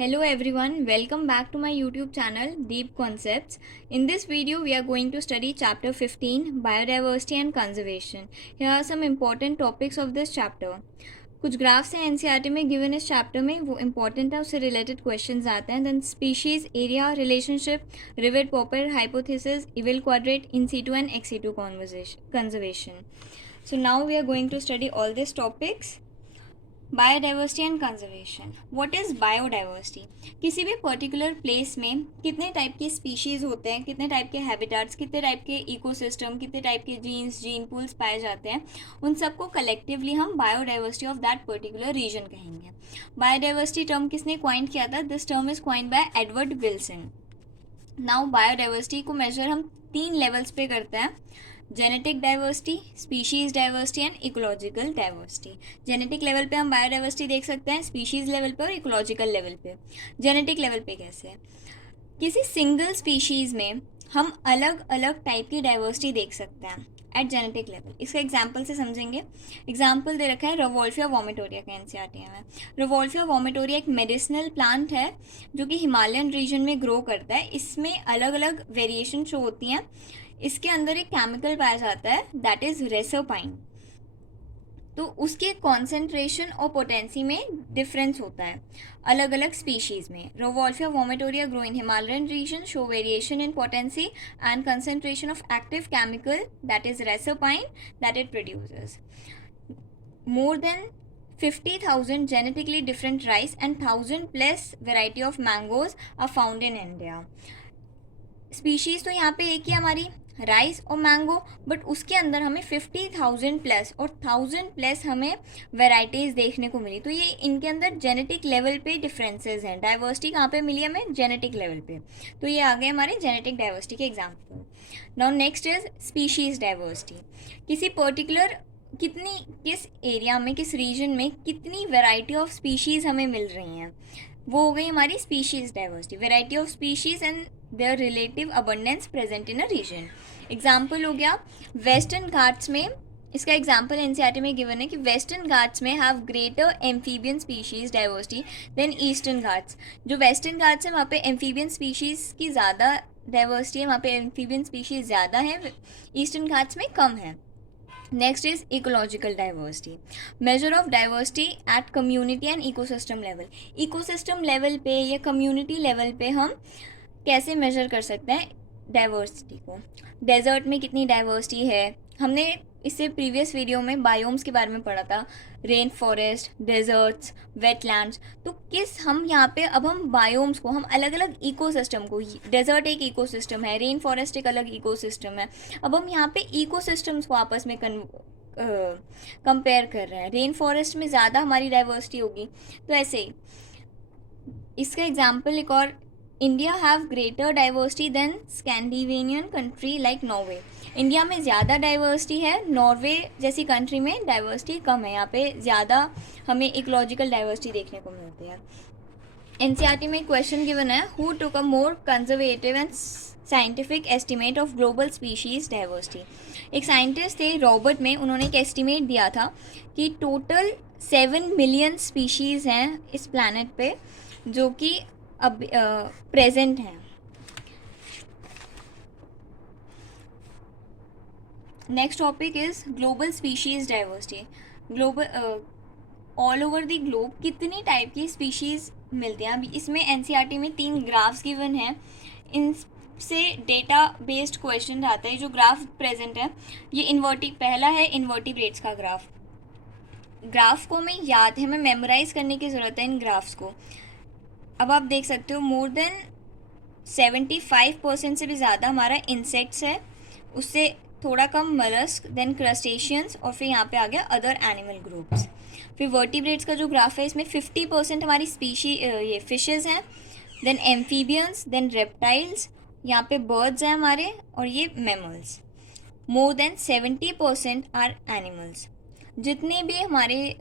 Hello everyone, welcome back to my YouTube channel Deep Concepts. In this video we are going to study chapter 15 Biodiversity and Conservation. Here are some important topics of this chapter. कुछ graphs हैं NCERT में given इस chapter में, वो important है, उससे related questions आते हैं. Then species, area, relationship, rivet popper, hypothesis, evil quartet, in situ and ex situ conservation. So now we are going to study all these topics. Biodiversity and conservation. What is biodiversity? किसी भी particular place में कितने type के species होते हैं, कितने type के habitats, कितने टाइप के इकोसिस्टम, कितने टाइप के जीन्स, जीन पूल्स पाए जाते हैं, उन सबको कलेक्टिवली हम biodiversity of that particular region कहेंगे. बायोडाइवर्सिटी टर्म किसने क्वाइन किया था? This term is coin by Edward Wilson. Now biodiversity को मेजर हम 3 लेवल्स पे करते हैं: genetic diversity, species diversity and ecological diversity. Genetic level पे हम बायोडाइवर्सिटी देख सकते हैं, स्पीशीज़ लेवल पे और इकोलॉजिकल लेवल पे. जेनेटिक लेवल पे कैसे है? किसी सिंगल स्पीशीज़ में हम अलग अलग टाइप की डाइवर्सिटी देख सकते हैं एट जेनेटिक लेवल. इसका एग्जाम्पल से समझेंगे. एग्जाम्पल दे रखा है रोवोल्फिया वोमेटोरिया का एनसीईआरटी में. रोवोल्फिया वोमेटोरिया एक मेडिसिनल प्लांट है जो कि हिमालयन रीजन में ग्रो करता है. इसमें अलग अलग वेरिएशन शो होती हैं. इसके अंदर एक केमिकल पाया जाता है दैट इज रेसोपाइन. तो उसके कॉन्सेंट्रेशन और पोटेंसी में डिफरेंस होता है अलग अलग स्पीशीज़ में. Rauvolfia vomitoria grow in Himalayan region, show variation in potency and concentration of active chemical that is reserpine that it produces. More than 50,000 genetically different rice and 1,000 plus variety of mangoes are found in India. Species तो यहाँ पे एक ही हमारी rice और mango, but उसके अंदर हमें 50,000 plus और 1,000 प्लस हमें वेराइटीज़ देखने को मिली. तो ये इनके अंदर जेनेटिक लेवल पे डिफरेंसेस हैं. डाइवर्सिटी कहाँ पे मिली हमें? जेनेटिक लेवल पे. तो ये आ गए हमारे जेनेटिक डाइवर्सिटी के example. Now next is species diversity. किसी पर्टिकुलर किस एरिया में, किस रीजन में कितनी वेराइटी ऑफ स्पीशीज़ हमें मिल रही हैं, वो हो गई हमारी species diversity. Variety of species and their relative abundance present in a region. Example हो गया वेस्टर्न घाट्स में. इसका एग्जाम्पल एनसीईआरटी में गिवन है कि वेस्टर्न घाट्स में have greater amphibian species diversity than eastern Ghats. जो वेस्टर्न घाट्स है वहाँ पे एम्फीबियन स्पीशीज़ की ज़्यादा डाइवर्सिटी है, वहाँ पे एम्फीबियन स्पीशीज़ ज़्यादा है, ईस्टर्न घाट्स में कम है. Next is ecological diversity. Measure of diversity eight community and ecosystem level. Ecosystem level पे या कम्युनिटी लेवल पे हम कैसे मेजर कर सकते हैं डाइवर्सिटी को? डेजर्ट में कितनी डाइवर्सिटी है? हमने इससे प्रीवियस वीडियो में बायोम्स के बारे में पढ़ा था, रेन फॉरेस्ट, डेजर्ट्स, वेटलैंड्स. तो हम यहाँ पे अब हम बायोम्स को, हम अलग अलग इकोसिस्टम को, डेजर्ट एक इकोसिस्टम है, रेन फॉरेस्ट एक अलग इकोसिस्टम है, अब हम यहाँ पे इकोसिस्टम्स को आपस में कंपेयर कर रहे हैं. रेन फॉरेस्ट में ज़्यादा हमारी डाइवर्सिटी होगी. तो ऐसे ही इसका एग्जाम्पल एक और, India have greater diversity than Scandinavian country like Norway. India में ज़्यादा डाइवर्सिटी है, नॉर्वे जैसी कंट्री में डाइवर्सिटी कम है. यहाँ पे ज़्यादा हमें इकोलॉजिकल डाइवर्सिटी देखने को मिलती है. एनसीईआरटी में क्वेश्चन गिवन है, who took a more conservative and scientific estimate of global species diversity. एक साइंटिस्ट थे रॉबर्ट में, उन्होंने एक एस्टिमेट दिया था कि टोटल 7 मिलियन स्पीशीज़ हैं इस प्लानट पे जो कि अब प्रेजेंट हैं. Next topic is global species diversity. Global all over the globe कितनी टाइप की स्पीशीज़ मिलती हैं. अभी इसमें एनसीईआरटी में 3 ग्राफ्स गिवन हैं. इनसे डेटा बेस्ड क्वेश्चन आता है. जो ग्राफ प्रेजेंट है ये पहला है इन्वर्टिब्रेट्स का ग्राफ. ग्राफ को हमें याद है, हमें मेमोराइज करने की ज़रूरत है इन ग्राफ्स को. अब आप देख सकते हो मोर देन 75% से भी ज़्यादा हमारा इंसेक्ट्स है, उससे थोड़ा कम मलस्क, देन क्रस्टेशियंस, और फिर यहाँ पे आ गया अदर एनिमल ग्रुप्स. फिर वर्टिब्रेट्स का जो ग्राफ है इसमें 50% हमारी ये फिशेज़ हैं, देन एम्फीबियंस, देन रेप्टाइल्स, यहाँ पे बर्ड्स हैं हमारे, और ये mammals. More than 70% are animals. जितने भी हमारे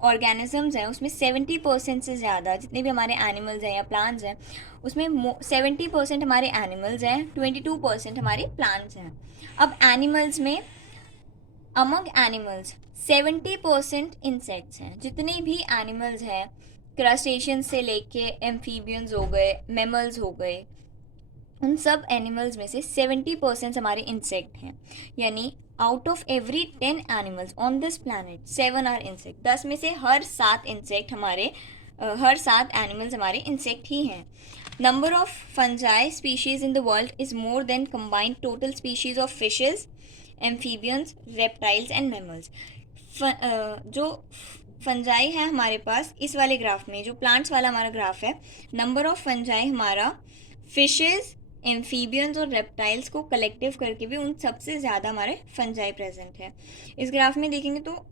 ऑर्गेनिजम्स हैं उसमें 70% से ज़्यादा, जितने भी हमारे एनिमल्स हैं या प्लांट्स हैं उसमें 70% हमारे एनिमल्स हैं, 22% हमारे प्लांट्स हैं. अब एनिमल्स में, अमंग एनिमल्स 70% इंसेक्ट्स हैं. जितने भी एनिमल्स हैं क्रस्टेशियन से लेके एम्फीबियंस हो गए, मैमल्स हो गए, उन सब एनिमल्स में से 70% हमारे इंसेक्ट हैं। यानी out of every 10 animals on this planet 7 are insect. 10 में से हर 7 इंसेक्ट हमारे हर 7 एनिमल्स हमारे इंसेक्ट ही हैं। Number of fungi species in the world is more than combined total species of fishes, amphibians, reptiles and mammals. जो fungi है हमारे पास इस वाले ग्राफ में, जो प्लांट्स वाला हमारा ग्राफ है, नंबर ऑफ फंजाई हमारा फिशेज, एम्फीबियंस और रेप्टाइल्स को कलेक्टिव करके भी उन सबसे ज़्यादा हमारे फंजाई प्रेजेंट है। इस ग्राफ में देखेंगे तो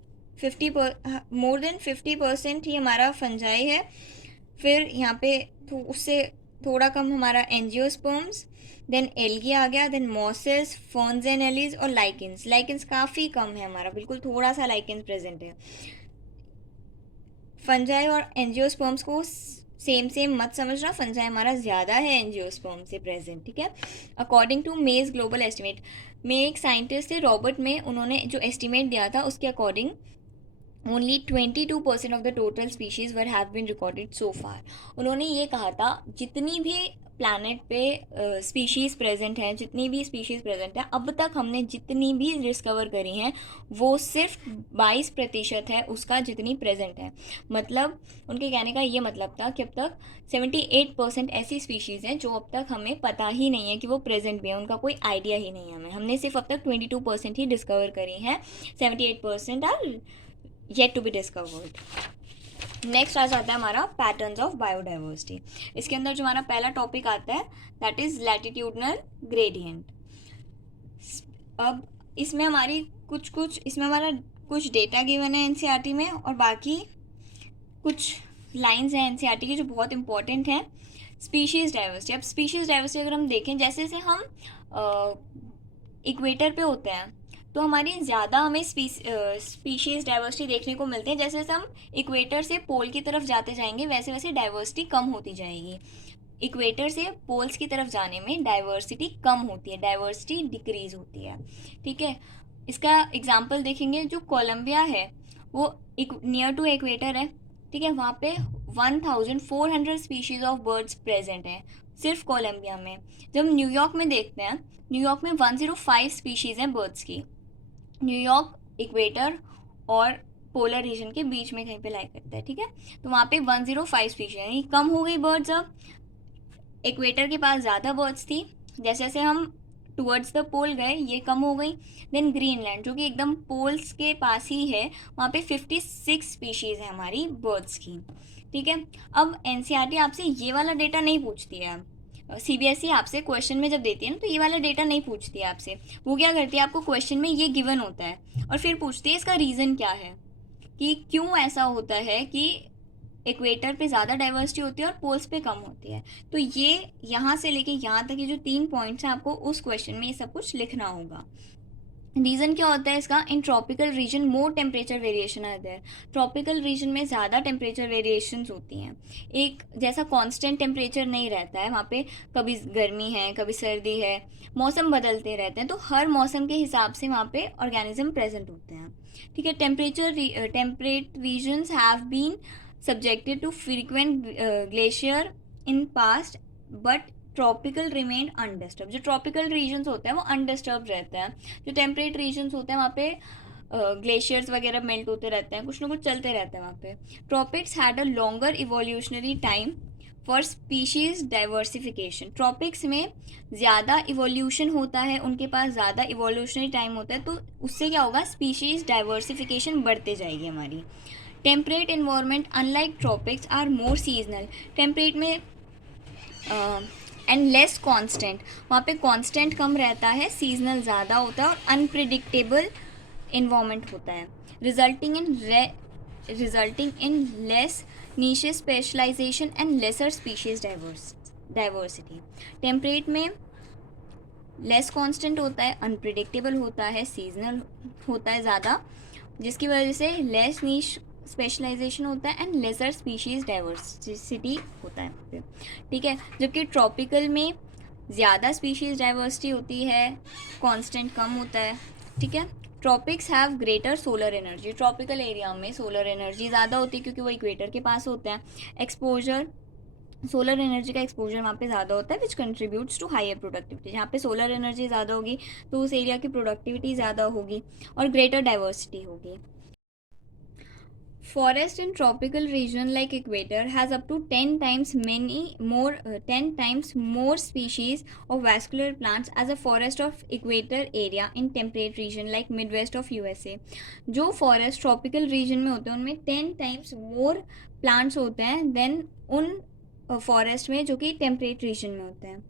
मोर देन 50% ही हमारा फंजाई है। फिर यहाँ पे उससे थोड़ा कम हमारा एंजियोस्पर्म्स, देन एल्गी आ गया, then mosses, ferns and allies और लाइकेंस। लाइकेंस काफ़ी कम है हमारा, बिल्कुल थोड़ा सा लाइकेंस प्रेजेंट है। फंजाई और एंजियोस्पर्म्स को सेम मत समझना, फंजाई हमारा ज़्यादा है एंजियोस्पर्म से प्रेजेंट, ठीक है। अकॉर्डिंग टू मेज ग्लोबल एस्टिमेट, में एक साइंटिस्ट थे रॉबर्ट में, उन्होंने जो एस्टिमेट दिया था उसके according only 22% of the total species were have been recorded so far. उन्होंने ये कहा था जितनी भी प्लैनेट पे स्पीशीज़ प्रेजेंट हैं, जितनी भी स्पीशीज़ प्रेजेंट हैं, अब तक हमने जितनी भी डिस्कवर करी हैं वो सिर्फ 22% है उसका जितनी प्रेजेंट है। मतलब उनके कहने का ये मतलब था कि अब तक 78% ऐसी स्पीशीज़ हैं जो अब तक हमें पता ही नहीं है कि वो प्रेजेंट भी है, उनका कोई आइडिया ही नहीं है हमें। हमने सिर्फ अब तक 22% ही डिस्कवर करी हैं, 78% are yet to be discovered. Next आ जाता है हमारा पैटर्न्स ऑफ बायोडाइवर्सिटी। इसके अंदर जो हमारा पहला टॉपिक आता है दैट इज लैटिट्यूडनल ग्रेडियंट। अब इसमें हमारी इसमें हमारा कुछ डेटा गिवन है एनसीईआरटी में, और बाकी कुछ लाइंस हैं एनसीईआरटी की जो बहुत इंपॉर्टेंट हैं। स्पीशीज़ डाइवर्सिटी, अब स्पीशीज़ डाइवर्सिटी अगर हम देखें, जैसे जैसे हम इक्वेटर पे होते हैं तो हमारी ज़्यादा हमें स्पीशीज़ डाइवर्सिटी देखने को मिलती है। जैसे जैसे हम इक्वेटर से पोल की तरफ जाते जाएंगे वैसे वैसे डाइवर्सिटी कम होती जाएगी। इक्वेटर से पोल्स की तरफ जाने में डाइवर्सिटी कम होती है, डाइवर्सिटी डिक्रीज होती है, ठीक है। इसका एग्जांपल देखेंगे, जो कोलंबिया है वो नियर टू इक्वेटर है, ठीक है। वहाँ पे 1400 स्पीशीज़ ऑफ बर्ड्स प्रेजेंट हैं सिर्फ कोलंबिया में। जब हम न्यूयॉर्क में देखते हैं, न्यूयॉर्क में 105 स्पीशीज़ हैं बर्ड्स की। न्यूयॉर्क इक्वेटर और पोलर रीजन के बीच में कहीं पे लाई करता है, ठीक है। तो वहाँ पे 105 स्पीशीज यानी कम हो गई बर्ड्स। अब इक्वेटर के पास ज़्यादा बर्ड्स थी, जैसे जैसे हम टुवर्ड्स द पोल गए ये कम हो गई। देन ग्रीनलैंड जो कि एकदम पोल्स के पास ही है, वहाँ पे 56 स्पीशीज़ है हमारी बर्ड्स की, ठीक है। अब एनसीईआरटी आपसे ये वाला डेटा नहीं पूछती है, सीबीएसई आपसे क्वेश्चन में जब देती है ना तो ये वाला डेटा नहीं पूछती है आपसे। वो क्या करती है, आपको क्वेश्चन में ये गिवन होता है और फिर पूछती है इसका रीज़न क्या है, कि क्यों ऐसा होता है कि इक्वेटर पे ज़्यादा डाइवर्सिटी होती है और पोल्स पे कम होती है। तो ये यहाँ से लेके यहाँ तक ये जो 3 पॉइंट्स हैं आपको उस क्वेश्चन में ये सब कुछ लिखना होगा। रीज़न क्या होता है इसका, in tropical region more temperature variation are there. Tropical region में ज़्यादा टेम्परेचर वेरिएशंस होती हैं, एक जैसा कांस्टेंट टेम्परेचर नहीं रहता है वहाँ पे, कभी गर्मी है कभी सर्दी है, मौसम बदलते रहते हैं, तो हर मौसम के हिसाब से वहाँ पे ऑर्गेनिज्म प्रेजेंट होते हैं, ठीक है। Temperate regions have been subjected to frequent glacier in past but tropical remain undisturbed. जो ट्रॉपिकल रीजन्स होते हैं वो अनडिस्टर्ब रहते हैं, जो टेम्परेट रीजन्स होते हैं वहाँ पे ग्लेशियर्स वगैरह मेल्ट होते रहते हैं, कुछ ना कुछ चलते रहते हैं वहाँ पे। Tropics had a longer evolutionary time for species diversification. Tropics में ज़्यादा इवोल्यूशन होता है, उनके पास ज़्यादा इवोल्यूशनरी टाइम होता है, तो उससे क्या होगा, स्पीशीज़ डाइवर्सिफिकेशन बढ़ते जाएगी हमारी। Temperate environment unlike tropics are more seasonal. Temperate में एंड लेस कांस्टेंट, वहाँ पे कांस्टेंट कम रहता है, सीजनल ज़्यादा होता है और अनप्रिडिक्टेबल इन्वायरमेंट होता है, resulting in less niche specialization and lesser species diversity. Temperate में लेस कांस्टेंट होता है, अनप्रिडिक्टेबल होता है, सीजनल होता है ज़्यादा, जिसकी वजह से लेस नीश स्पेशलाइजेशन होता है एंड लेसर स्पीशीज़ डाइवर्सिटी होता है, ठीक है। जबकि ट्रॉपिकल में ज़्यादा स्पीशीज़ डाइवर्सिटी होती है, कांस्टेंट कम होता है, ठीक है। Tropics have greater solar energy, tropical area में सोलर एनर्जी ज़्यादा होती है क्योंकि वो इक्वेटर के पास होते हैं. एक्सपोजर, सोलर एनर्जी का एक्सपोजर वहाँ पे ज़्यादा होता है विच कंट्रीब्यूट्स टू हायर प्रोडक्टिविटी. जहाँ पे सोलर एनर्जी ज़्यादा होगी तो उस एरिया की प्रोडक्टिविटी ज़्यादा होगी और ग्रेटर डाइवर्सिटी होगी. Forest in tropical region like equator has up to 10 times more species of vascular plants as a forest of equator area in temperate region like midwest of USA. जो forest tropical region में होते हैं उनमें 10 times more plants होते हैं than उन forest में जो कि टेम्परेट रीजन में होते हैं.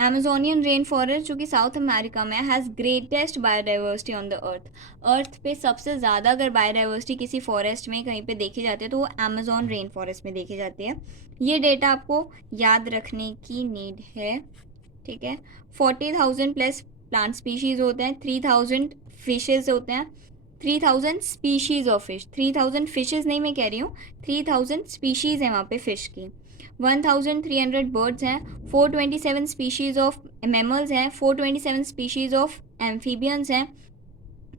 अमेजोनियन रेन फॉरेस्ट जो कि साउथ अमेरिका में has greatest biodiversity on the earth पे सबसे ज़्यादा अगर बायोडाइवर्सिटी किसी फॉरेस्ट में कहीं पे देखी जाती है तो वो अमेजोन रेन फॉरेस्ट में देखी जाती है. ये डेटा आपको याद रखने की नीड है. ठीक है. 40,000 प्लस प्लांट स्पीशीज़ होते हैं, 3,000 फिशेज़ होते हैं, 3,000 स्पीशीज़ ऑफ फिश. 3,000 फिशेज़ नहीं मैं कह रही हूँ, 3,000 स्पीशीज़ हैं वहाँ पे फ़िश की. 1,300 बर्ड्स हैं, 427 स्पीशीज़ ऑफ मैमल्स हैं, 427 स्पीशीज़ ऑफ एम्फीबियंस हैं,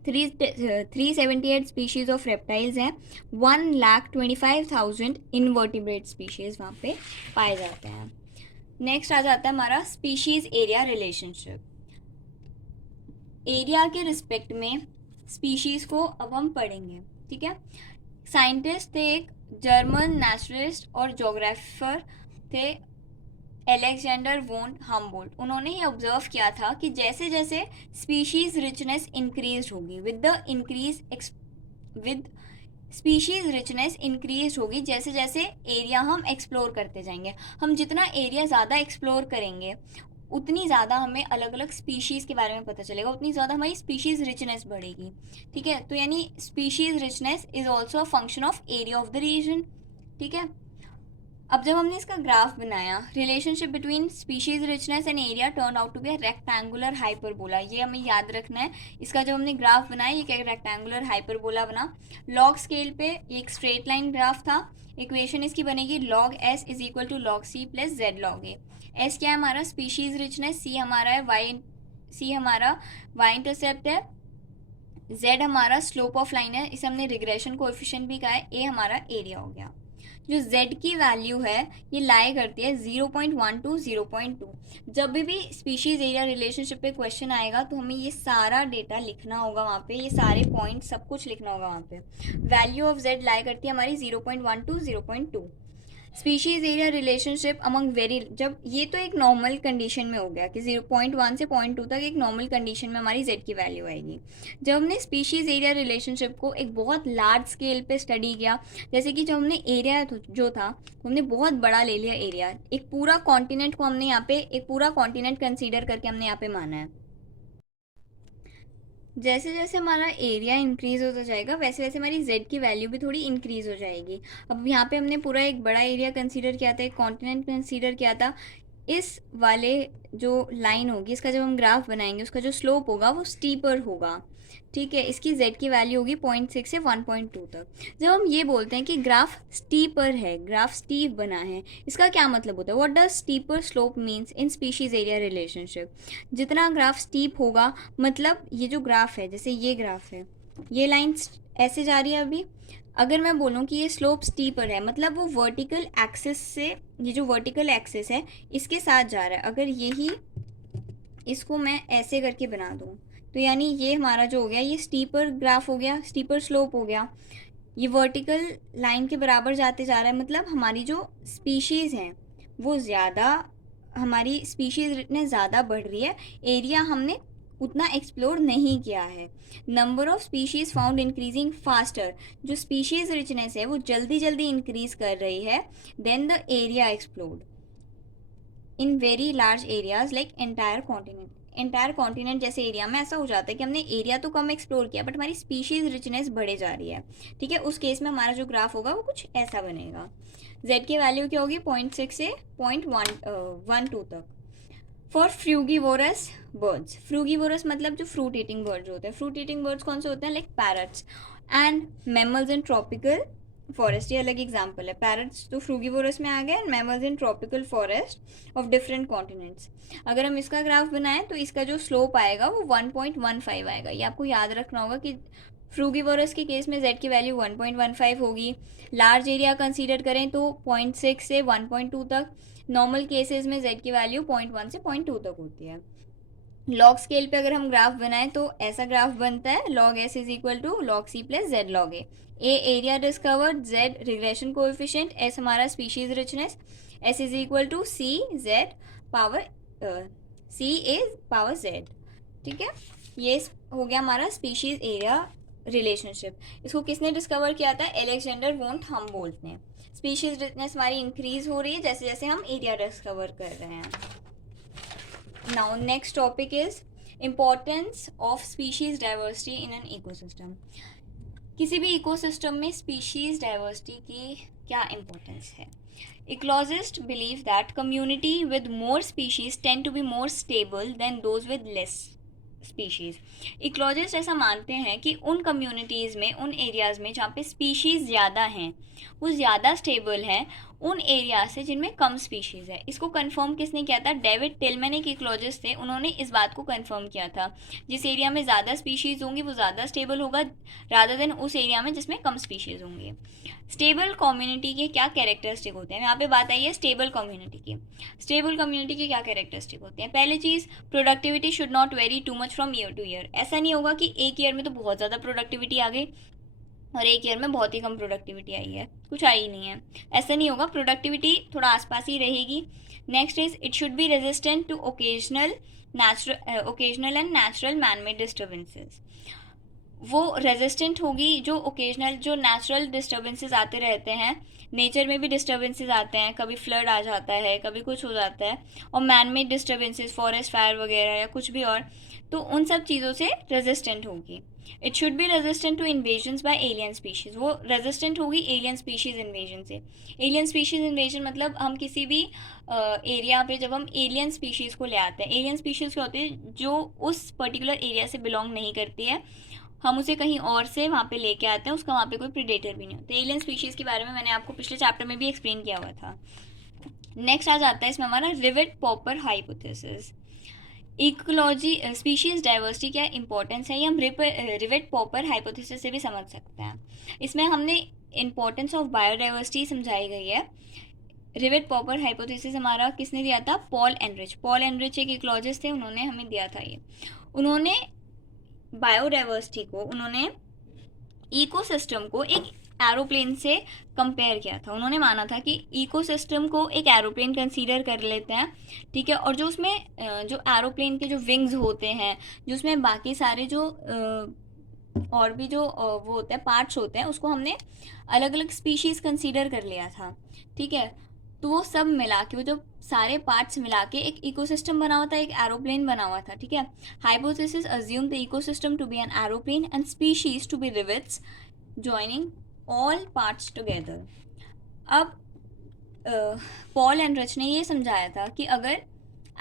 378 स्पीशीज़ ऑफ रेप्टाइल्स हैं, 1,25,000 इनवर्टिब्रेट स्पीशीज़ वहाँ पे पाए जाते हैं. नेक्स्ट आ जाता है हमारा स्पीशीज़ एरिया रिलेशनशिप. एरिया के रिस्पेक्ट में स्पीशीज़ को अब हम पढ़ेंगे. ठीक है. साइंटिस्ट थे एक जर्मन नेचुरलिस्ट और जोग्राफर थे एलेक्जेंडर वोन हम्बोल्ट. उन्होंने ये ऑब्जर्व किया था कि जैसे जैसे स्पीशीज रिचनेस इंक्रीज होगी विद स्पीशीज रिचनेस इंक्रीज होगी जैसे जैसे एरिया हम एक्सप्लोर करते जाएंगे. हम जितना एरिया ज़्यादा एक्सप्लोर करेंगे उतनी ज़्यादा हमें अलग अलग स्पीशीज़ के बारे में पता चलेगा, उतनी ज़्यादा हमारी स्पीशीज़ रिचनेस बढ़ेगी. ठीक है. तो यानी species richness is also a function of area of the region. ठीक है. अब जब हमने इसका ग्राफ बनाया, relationship between species richness and area turn out to be rectangular hyperbola. ये हमें याद रखना है. इसका जब हमने ग्राफ बनाया ये क्या रेक्टेंगुलर हाइपरबोला बना. लॉग स्केल पे एक स्ट्रेट लाइन ग्राफ था. इक्वेशन इसकी बनेगी log s is equal to log c plus Z log a. s क्या है हमारा स्पीशीज रिचनेस, c हमारा है y इंटरसेप्ट है, z हमारा स्लोप ऑफ लाइन है, इसे हमने रिग्रेशन कोएफिशिएंट भी कहा है, a हमारा एरिया हो गया. जो z की वैल्यू है ये लाई करती है 0.1 टू 0.2. जब भी स्पीशीज एरिया रिलेशनशिप पे क्वेश्चन आएगा तो हमें ये सारा डेटा लिखना होगा वहाँ पे, ये सारे पॉइंट सब कुछ लिखना होगा वहाँ पे. वैल्यू ऑफ z लाई करती है हमारी 0.1 to 0.2. Species area relationship among very, जब ये तो एक नॉर्मल कंडीशन में हो गया कि 0.1 से 0.2 तक एक नॉर्मल कंडीशन में हमारी z की वैल्यू आएगी. जब हमने स्पीशीज एरिया रिलेशनशिप को एक बहुत लार्ज स्केल पे स्टडी किया, जैसे कि जब हमने एरिया जो था हमने बहुत बड़ा ले लिया एरिया, एक पूरा कॉन्टिनेंट को हमने यहाँ पे एक पूरा कॉन्टिनेंट कंसीडर करके हमने यहाँ पे माना है. जैसे जैसे हमारा एरिया इंक्रीज़ होता जाएगा वैसे वैसे हमारी z की वैल्यू भी थोड़ी इंक्रीज़ हो जाएगी. अब यहाँ पे हमने पूरा एक बड़ा एरिया कंसीडर किया था, एक कॉन्टिनेंट कंसीडर किया था. इस वाले जो लाइन होगी इसका जब हम ग्राफ बनाएंगे उसका जो स्लोप होगा वो स्टीपर होगा. ठीक है. इसकी z की वैल्यू होगी 0.6 से 1.2 तक. जब हम ये बोलते हैं कि ग्राफ स्टीपर है, ग्राफ स्टीप बना है, इसका क्या मतलब होता है? What does steeper slope means in species area relationship? जितना ग्राफ स्टीप होगा, मतलब ये जो ग्राफ है, जैसे ये ग्राफ है, ये लाइन ऐसे जा रही है अभी, अगर मैं बोलूँ कि ये स्लोप स्टीपर है मतलब वो वर्टिकल एक्सिस से, ये जो वर्टिकल एक्सिस है इसके साथ जा रहा है. अगर यही इसको मैं ऐसे करके बना दूँ तो यानी ये हमारा जो हो गया ये स्टीपर ग्राफ हो गया, स्टीपर स्लोप हो गया. ये वर्टिकल लाइन के बराबर जाते जा रहा है, मतलब हमारी जो स्पीशीज़ हैं वो ज़्यादा, हमारी स्पीशीज़ इतने ज़्यादा बढ़ रही है, एरिया हमने उतना एक्सप्लोर नहीं किया है. Number of species found increasing faster, जो स्पीशीज़ रिचनेस है वो जल्दी जल्दी इंक्रीज कर रही है then the area explored in very large areas like entire continent. Entire continent जैसे एरिया में ऐसा हो जाता है कि हमने एरिया तो कम एक्सप्लोर किया बट हमारी स्पीशीज रिचनेस बढ़े जा रही है. ठीक है. उस केस में हमारा जो ग्राफ होगा वो कुछ ऐसा बनेगा. z की वैल्यू क्या होगी 0.6 से 0.12 तक. फॉर फ्रूगीवोरस बर्ड्स, फ्रूगीवोरस मतलब जो फ्रूट ईटिंग बर्ड्स होते हैं. फ्रूट ईटिंग बर्ड्स कौन से होते हैं? Like parrots. And mammals in tropical forest, ये अलग एग्जाम्पल है. पैरट्स तो फ्रूगिवोरस में आ गए, and mammals in tropical forest of different continents. अगर हम इसका ग्राफ बनाएं तो इसका जो स्लोप आएगा वो 1.15 आएगा. ये आपको याद रखना होगा कि फ्रूगिवोरस के केस में z की वैल्यू 1.15 होगी. लार्ज एरिया कंसीडर करें तो 0.6 से 1.2 तक. नॉर्मल केसेस में z की वैल्यू 0.1 से 0.2 तक होती है. लॉग स्केल पे अगर हम ग्राफ बनाएं तो ऐसा ग्राफ बनता है, log s is equal to log c plus z log a area discovered, z regression coefficient, s हमारा species richness, s is equal to c z power c a power z. ठीक है, ये हो गया हमारा species area relationship. इसको किसने discover किया था? एलेक्जेंडर वोन हम्बोल्ट ने. स्पीशीज रिचनेस हमारी इंक्रीज हो रही है जैसे जैसे हम एरिया डिस्कवर कर रहे हैं. Now next topic is importance of species diversity in an ecosystem. किसी भी इकोसिस्टम में स्पीशीज डाइवर्सिटी की क्या इम्पोर्टेंस है? Ecologists believe that community with more species tend to be more stable than those with less species. Ecologist ऐसा मानते हैं कि उन कम्युनिटीज़ में, उन एरियाज़ में जहाँ पे स्पीशीज़ ज़्यादा हैं, वो ज़्यादा स्टेबल हैं उन एरिया से जिनमें कम स्पीशीज़ है. इसको कंफर्म किसने किया था? डेविड टिलमैन एक इकोलॉजिस्ट थे, उन्होंने इस बात को कंफर्म किया था. जिस एरिया में ज़्यादा स्पीशीज़ होंगी वो ज़्यादा स्टेबल होगा रादर देन उस एरिया में जिसमें कम स्पीशीज़ होंगी. स्टेबल कम्युनिटी के क्या कैरेक्टरिस्टिक होते हैं? यहाँ पे बात आई है स्टेबल कम्युनिटी की. स्टेबल कम्युनिटी के क्या कैरेक्टरिस्टिक होते हैं? पहली चीज़, productivity should not vary too much from year to year. ऐसा नहीं होगा कि एक ईयर में तो बहुत ज़्यादा प्रोडक्टिविटी आ गई और एक ईयर में बहुत ही कम प्रोडक्टिविटी आई है, कुछ आई नहीं है. ऐसा नहीं होगा, प्रोडक्टिविटी थोड़ा आसपास ही रहेगी. Next is it should be resistant to occasional and natural man made disturbances. वो रेजिस्टेंट होगी जो ओकेजनल, जो नेचुरल डिस्टर्बेंसेस आते रहते हैं. नेचर में भी डिस्टर्बेंसेस आते हैं, कभी फ्लड आ जाता है, कभी कुछ हो जाता है. और man made disturbances, forest fire वगैरह या कुछ भी और, तो उन सब चीज़ों से रेजिस्टेंट होगी. It should be resistant to invasions by alien species. वो रेजिस्टेंट होगी एलियन स्पीशीज़ इन्वेजन से. एलियन स्पीशीज़ इन्वेजन मतलब हम किसी भी एरिया पे जब हम एलियन स्पीशीज़ को ले आते हैं. एलियन स्पीशीज़ क्या होती है? जो उस पर्टिकुलर एरिया से बिलोंग नहीं करती है, हम उसे कहीं और से वहाँ पे लेके आते हैं, उसका वहाँ पे कोई प्रीडेटर भी नहीं होता. एलियन स्पीशीज़ के बारे में मैंने आपको पिछले चैप्टर में भी एक्सप्लेन किया हुआ था. नेक्स्ट आ जाता है इसमें हमारा rivet popper hypothesis. Ecology species diversity क्या इंपॉर्टेंस है, ये हम रिवेट पॉपर हाइपोथेसिस से भी समझ सकते हैं. इसमें हमने इंपॉर्टेंस ऑफ बायोडाइवर्सिटी समझाई गई है. रिवेट पॉपर हाइपोथेसिस हमारा किसने दिया था? Paul Ehrlich. पॉल एनरिच एक इकोलॉजिस्ट थे, उन्होंने हमें दिया था ये. उन्होंने बायोडाइवर्सिटी को, उन्होंने इकोसिस्टम को एक एरोप्लेन से कंपेयर किया था. उन्होंने माना था कि इकोसिस्टम को एक एरोप्लेन कंसीडर कर लेते हैं, ठीक है, और जो उसमें जो एरोप्लेन के जो विंग्स होते हैं, जो उसमें बाकी सारे जो और भी जो वो होते हैं पार्ट्स होते हैं, उसको हमने अलग अलग स्पीशीज़ कंसीडर कर लिया था. ठीक है, तो वो सब मिला के, वो जो सारे पार्ट्स मिला के एक इकोसिस्टम बना हुआ था, एक एरोप्लेन बना हुआ था. ठीक है, hypothesis assume the ecosystem to be an aeroplane and species to be rivets joining all parts together. अब पॉल एनरिच ने ये समझाया था कि अगर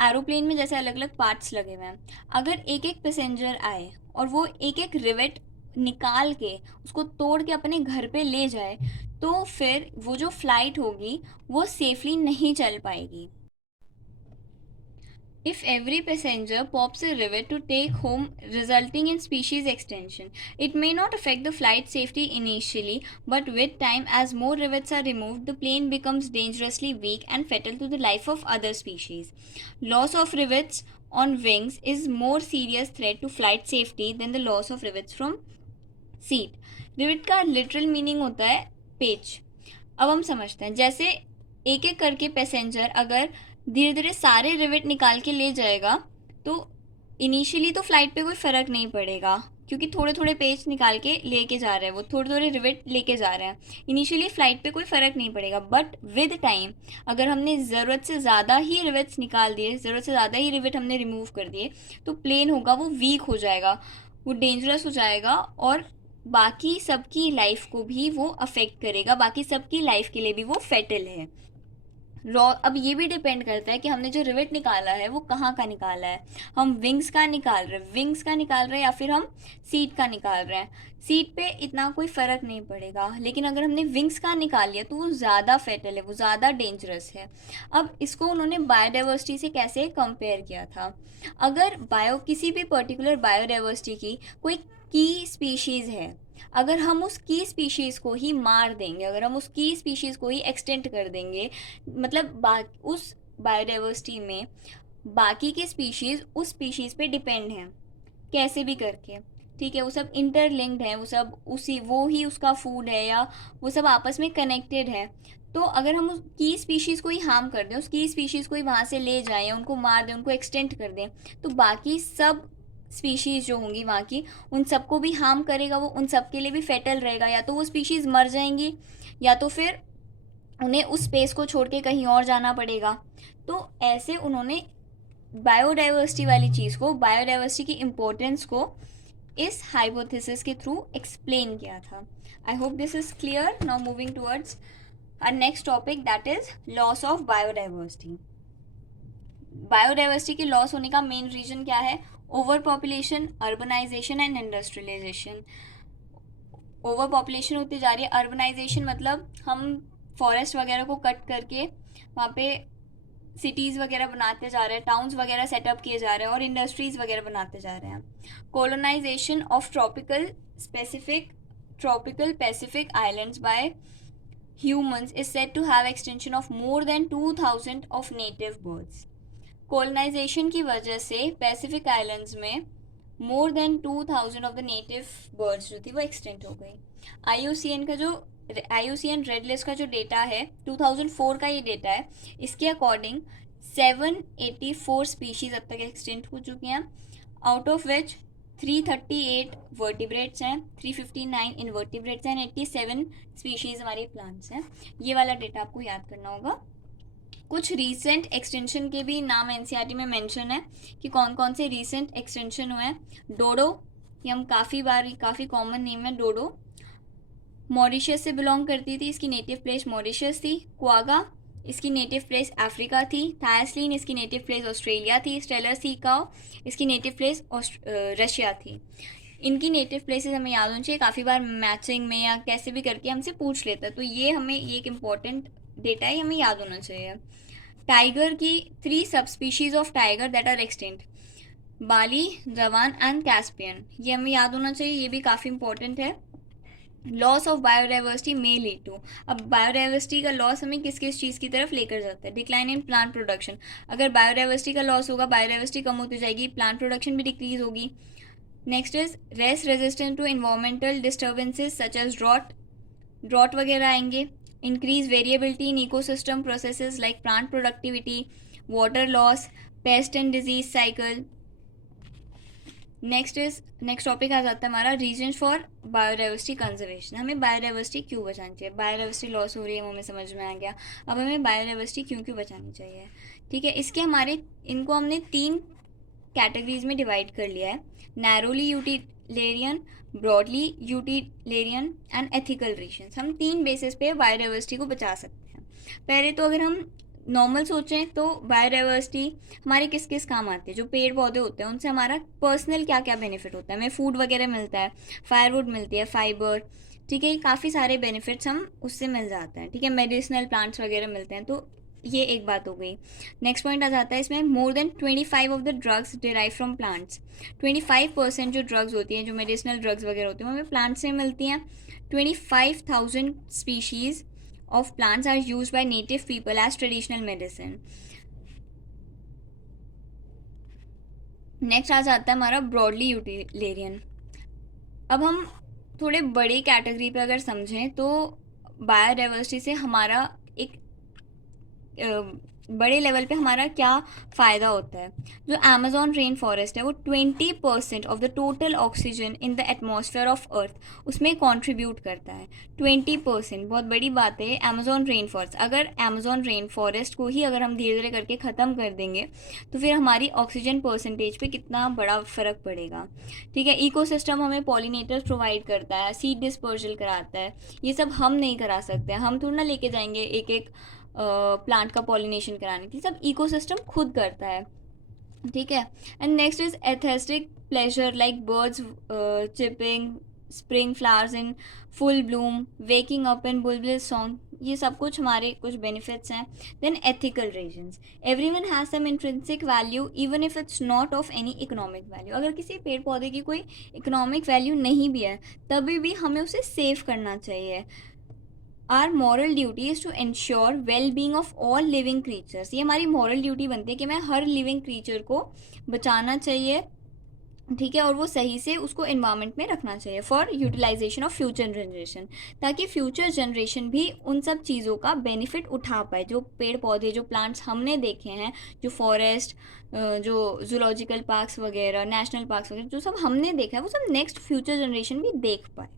एरोप्लेन में जैसे अलग अलग पार्ट्स लगे हुए हैं, अगर एक एक पैसेंजर आए और वो एक एक रिवेट निकाल के उसको तोड़ के अपने घर पे ले जाए, तो फिर वो जो फ्लाइट होगी वो सेफली नहीं चल पाएगी. If every passenger pops a rivet to take home, resulting in species extinction, it may not affect the flight safety initially, but with time, as more rivets are removed, the plane becomes dangerously weak and fatal to the life of other species. Loss of rivets on wings is more serious threat to flight safety than the loss of rivets from seat. Rivet का literal meaning होता है पेच. अब हम समझते हैं, जैसे एक एक करके पैसेंजर अगर धीरे धीरे सारे रिवेट निकाल के ले जाएगा तो इनिशियली तो फ्लाइट पे कोई फ़र्क नहीं पड़ेगा, क्योंकि थोड़े थोड़े पेज निकाल के लेके जा रहे हैं, वो थोड़े थोड़े रिवेट लेके जा रहे हैं. इनिशियली फ़्लाइट पे कोई फ़र्क नहीं पड़ेगा, बट विद टाइम अगर हमने ज़रूरत से ज़्यादा ही रिवेट्स निकाल दिए, ज़रूरत से ज़्यादा ही रिवेट हमने रिमूव कर दिए, तो प्लेन होगा वो वीक हो जाएगा, वो डेंजरस हो जाएगा और बाकी सबकी लाइफ को भी वो अफेक्ट करेगा, बाकी सबकी लाइफ के लिए भी वो फेटल है. अब ये भी डिपेंड करता है कि हमने जो रिवेट निकाला है वो कहाँ का निकाला है। हम विंग्स का निकाल रहे हैं, या फिर हम सीट का निकाल रहे हैं। सीट पे इतना कोई फ़र्क नहीं पड़ेगा, लेकिन अगर हमने विंग्स का निकाल लिया तो वो ज़्यादा फेटल है, वो ज़्यादा डेंजरस है। अब इसको उन्होंने बायोडाइवर्सिटी से कैसे कंपेयर किया था। अगर किसी भी पर्टिकुलर बायोडाइवर्सिटी की कोई की स्पीशीज़ है, अगर हम उस की स्पीशीज़ को ही मार देंगे, अगर हम उस की स्पीशीज़ को ही एक्सटेंड कर देंगे, मतलब उस बायोडाइवर्सिटी में बाकी के स्पीशीज़ उस स्पीशीज़ पे डिपेंड हैं कैसे भी करके, ठीक है, वो सब इंटरलिंक्ड है, वो सब वो ही उसका फूड है, या वो सब आपस में कनेक्टेड है। तो अगर हम उस की स्पीशीज़ को ही हार्म कर दें, उस की स्पीशीज़ को ही वहाँ से ले जाएं, उनको मार दें, उनको एक्सटेंड कर दें, तो बाकी सब स्पीशीज़ जो होंगी वहाँ की, उन सबको भी हार्म करेगा, वो उन सब के लिए भी फेटल रहेगा। या तो वो स्पीशीज़ मर जाएंगी, या तो फिर उन्हें उस स्पेस को छोड़ के कहीं और जाना पड़ेगा। तो ऐसे उन्होंने बायोडाइवर्सिटी वाली चीज़ को, बायोडाइवर्सिटी की इम्पोर्टेंस को इस हाइपोथेसिस के थ्रू एक्सप्लेन किया था। I hope this is clear. Now moving towards our next topic, that is loss of biodiversity. Biodiversity के लॉस होने का मेन रीजन क्या है? Over population, urbanisation and industrialisation. Over population होती जा रही है, अर्बनाइजेशन मतलब हम फॉरेस्ट वगैरह को कट करके वहाँ पे सिटीज़ वगैरह बनाते जा रहे हैं, टाउन्स वगैरह सेटअप किए जा रहे हैं और इंडस्ट्रीज़ वगैरह बनाते जा रहे हैं। Colonisation of tropical Pacific islands by humans is said to have extension of more than 2000 of native birds. Colonisation की वजह से पैसिफिक आइलैंड्स में more than 2000 of the native birds जो थी वो एक्सटेंट हो गई। IUCN रेड लिस्ट का जो डेटा है 2004 का ये डेटा है, इसके अकॉर्डिंग 784 स्पीशीज अब तक एक्सटेंट हो चुकी हैं, आउट ऑफ विच 338 वर्टिब्रेट्स हैं, 359 इनवर्टिब्रेट्स हैं, 87 स्पीशीज हमारी प्लांट्स हैं। ये वाला डेटा आपको याद करना होगा। कुछ रीसेंट एक्सटेंशन के भी नाम एनसीईआरटी में मेंशन है कि कौन कौन से रीसेंट एक्सटेंशन हुए हैं। डोडो, ये हम काफ़ी कॉमन नेम है डोडो, मॉरिशस से बिलोंग करती थी, इसकी नेटिव प्लेस मॉरिशस थी। क्वागा, इसकी नेटिव प्लेस अफ्रीका थी। थायसलीन, इसकी नेटिव प्लेस ऑस्ट्रेलिया थी। स्टेलर सीकाओ, इसकी नेटिव प्लेस रशिया थी। इनकी नेटिव प्लेसेस हमें याद होनी चाहिए, काफ़ी बार मैचिंग में या कैसे भी करके हमसे पूछ लेता है, तो ये हमें एक इम्पॉर्टेंट डेटा है, हमें याद होना चाहिए। टाइगर की 3 subspecies of tiger that are extinct, Bali, Javan and Caspian, ये हमें याद होना चाहिए, ये भी काफ़ी इंपॉर्टेंट है। Loss of biodiversity may lead to, अब बायोडाइवर्सिटी का लॉस हमें किस किस चीज़ की तरफ लेकर जाता है? डिक्लाइन इन प्लांट प्रोडक्शन, अगर बायोडाइवर्सिटी का लॉस होगा, बायोडाइवर्सिटी कम होती जाएगी, प्लांट प्रोडक्शन भी डिक्रीज होगी। Next is race resistant to environmental disturbances such as drought वगैरह आएंगे। Increase variability in ecosystem processes like plant productivity, water loss, pest and disease cycle. Next topic आ जाता है हमारा रीजन फॉर बायोडाइवर्सिटी कंजर्वेशन। हमें biodiversity क्यों बचानी चाहिए? Biodiversity loss हो रही है, वो हमें समझ में आ गया। अब हमें बायोडाइवर्सिटी क्यों बचानी चाहिए, ठीक है। इनको हमने 3 कैटेगरीज में डिवाइड कर लिया है, narrowly utilitarian, broadly utilitarian and ethical reasons. हम 3 बेसिस पे बायोडाइवर्सिटी को बचा सकते हैं। पहले तो अगर हम नॉर्मल सोचें तो बायोडाइवर्सिटी हमारे किस किस काम आती है? जो पेड़ पौधे होते हैं उनसे हमारा पर्सनल क्या क्या बेनिफिट होता है? हमें फूड वगैरह मिलता है, फायरवुड मिलती है, फाइबर, ठीक है, काफ़ी सारे बेनिफिट्स हम उससे मिल जाते हैं, ठीक है, मेडिसिनल प्लांट्स वगैरह मिलते हैं, तो ये एक बात हो गई। नेक्स्ट पॉइंट आ जाता है इसमें, more than 25 of the drugs derive from plants. 25% जो ड्रग्स होती हैं, जो मेडिसिनल ड्रग्स वगैरह होती हैं, वो हमें प्लांट से मिलती हैं। 25,000 species of plants are used by native people as traditional medicine. Next आ जाता है हमारा ब्रॉडली यूटिलेरियन। अब हम थोड़े बड़ी कैटेगरी पे अगर समझें तो बायोडाइवर्सिटी से हमारा एक बड़े लेवल पे हमारा क्या फ़ायदा होता है? जो अमेज़ॉन रेन फॉरेस्ट है वो 20% of the total oxygen in the atmosphere of earth उसमें कंट्रीब्यूट करता है। 20%, बहुत बड़ी बात है। अमेज़ॉन रेन फॉरेस्ट, अगर अमेज़ॉन रेन फॉरेस्ट को ही अगर हम धीरे धीरे करके ख़त्म कर देंगे तो फिर हमारी ऑक्सीजन परसेंटेज पे कितना बड़ा फ़र्क पड़ेगा, ठीक है। इकोसिस्टम हमें पॉलिनेटर्स प्रोवाइड करता है, सीड डिस्पर्जल कराता है, ये सब हम नहीं करा सकते। हम थोड़ा ना लेके जाएंगे एक प्लांट का पॉलिनेशन कराने के लिए, सब इकोसिस्टम खुद करता है, ठीक है। And next is aesthetic pleasure like birds chirping, spring flowers in full bloom, waking up in bulbul song, ये सब कुछ हमारे कुछ बेनिफिट्स हैं। Then ethical reasons, everyone has some intrinsic value even if it's not of any economic value, अगर किसी पेड़ पौधे की कोई इकोनॉमिक वैल्यू नहीं भी है तभी भी हमें उसे सेव करना चाहिए। Our moral duty is to ensure well being of all living creatures, ये हमारी मॉरल ड्यूटी बनती है कि मैं हर लिविंग क्रीचर को बचाना चाहिए, ठीक है, और वो सही से उसको इन्वायरमेंट में रखना चाहिए for utilisation of future generation, ताकि फ्यूचर जनरेशन भी उन सब चीज़ों का बेनिफिट उठा पाए। जो पेड़ पौधे, जो प्लांट्स हमने देखे हैं, जो फॉरेस्ट, जो जूलॉजिकल पार्क्स वगैरह, नेशनल पार्क्स वगैरह, जो सब हमने देखा है वो सब नेक्स्ट फ्यूचर जनरेशन भी देख पाए।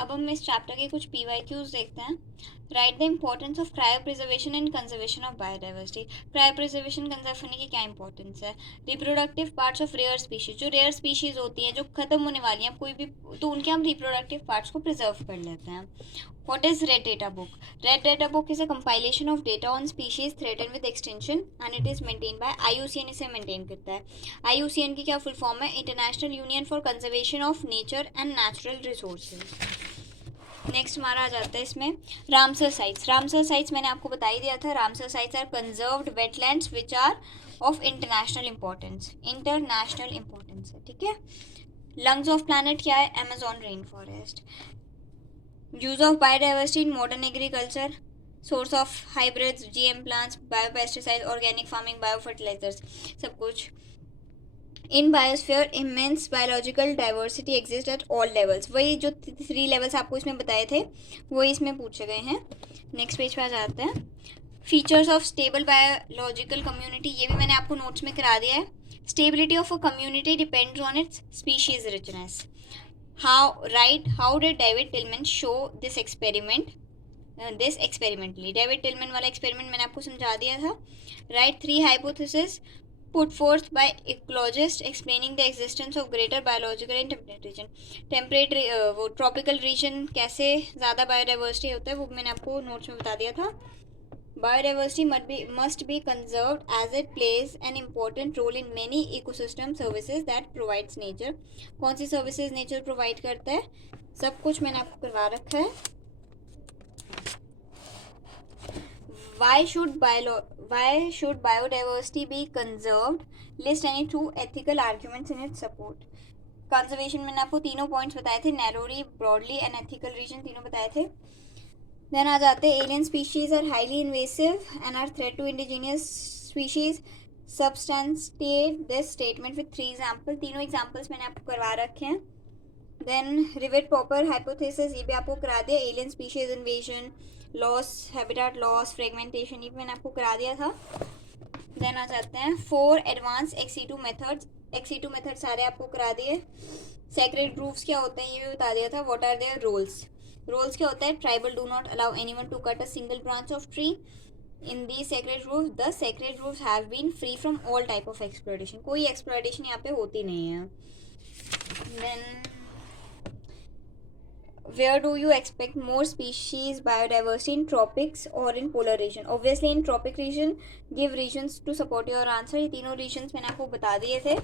अब हम इस चैप्टर के कुछ PYQs देखते हैं। Write the importance of cryopreservation and conservation of biodiversity, cryopreservation conserve होने की क्या इंपॉर्टेंस है। Reproductive parts of rare species, जो रेयर स्पीशीज होती हैं जो खत्म होने वाली हैं कोई भी, तो उनके हम रिप्रोडक्टिव पार्ट्स को प्रिजर्व कर लेते हैं। What is Red Data Book? Red Data Book is a compilation of data on species threatened with extinction and it is maintained by IUCN, इसे maintain करता है। IUCN की क्या full form है? International Union for Conservation of Nature and Natural Resources। Next हमारा आ जाता है इसमें रामसर साइट्स। रामसर साइट्स मैंने आपको बता ही दिया था, Ramsar sites are conserved wetlands which are of international importance, international importance है, ठीक है। लंग्स ऑफ प्लैनेट क्या है? Amazon rain forest. Use of biodiversity in modern agriculture, source of hybrids, GM plants, biopesticide, organic farming, biofertilizers, सब कुछ। In biosphere immense biological diversity exist at all levels, वही जो 3 levels आपको इसमें बताए थे वही इसमें पूछे गए हैं। नेक्स्ट पेज पे आ जाते हैं। Features of stable biological community, ये भी मैंने आपको नोट्स में करा दिया है। Stability of a community depends on its species richness. How did David Tilman show this experimentally, David Tilman वाला एक्सपेरिमेंट मैंने आपको समझा दिया था। Write 3 hypothesis put forth by ecologists explaining the existence of greater biological and temperate region, temperate वो tropical region कैसे ज़्यादा biodiversity होता है वो मैंने आपको notes में बता दिया था। Biodiversity must be conserved as it plays an important role in many ecosystem services that provides nature, कौन सी services nature provide करता है, सब कुछ मैंने आपको करवा रखा है। Why should biodiversity be conserved? List any 2 ethical arguments in its support. Conservation मैंने आपको तीनों पॉइंट्स बताए थे, narrowly, broadly and ethical region तीनों बताए थे। Then आ जाते हैं alien species are highly invasive and are threat to indigenous species. Substantiate this statement with 3 examples. तीनों examples मैंने आपको करवा रखे हैं। Then Rivet Popper hypothesis, ये भी आपको करा दिया। alien species invasion, loss, habitat loss, fragmentation, ये मैंने आपको करा दिया था। देन आ जाते हैं 4 advance XE2 methods, XE2 method सारे आपको करा दिए। सेक्रेड ग्रूव्स क्या होते हैं ये भी बता दिया था। What are their roles, roles क्या होता है? Tribal do not allow anyone to cut a single branch of tree in the sacred grove, the sacred groves have been free from all type of exploitation, कोई exploitation यहाँ पे होती नहीं है। Then where do you expect more species biodiversity, in tropics or in polar region? Obviously in tropic region, give regions to support your answer। ये तीनों regions मैंने आपको बता दिए थे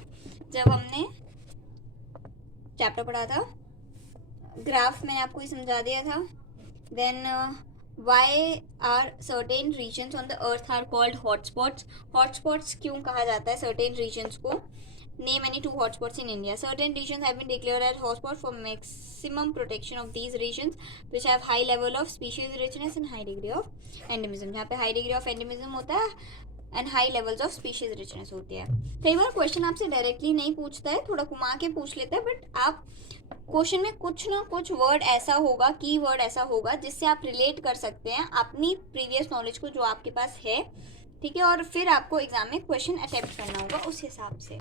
जब हमने चैप्टर पढ़ा था। ग्राफ मैंने आपको ही समझा दिया था। Then why are certain regions on the earth are called hotspots? hotspots क्यों कहा जाता है certain regions को? Name any 2 hotspots in India. Certain regions have been declared as hotspots for maximum protection of these regions which have high level of species richness and high degree of endemism, जहाँ पे high degree of endemism होता है and high levels of species richness होती है। कई बार question आपसे directly नहीं पूछता है, थोड़ा घुमा के पूछ लेता है, बट आप क्वेश्चन में कुछ ना कुछ वर्ड ऐसा होगा, की वर्ड ऐसा होगा जिससे आप रिलेट कर सकते हैं अपनी प्रीवियस नॉलेज को जो आपके पास है, ठीक है, और फिर आपको एग्जाम में क्वेश्चन अटेम्प्ट करना होगा उस हिसाब से।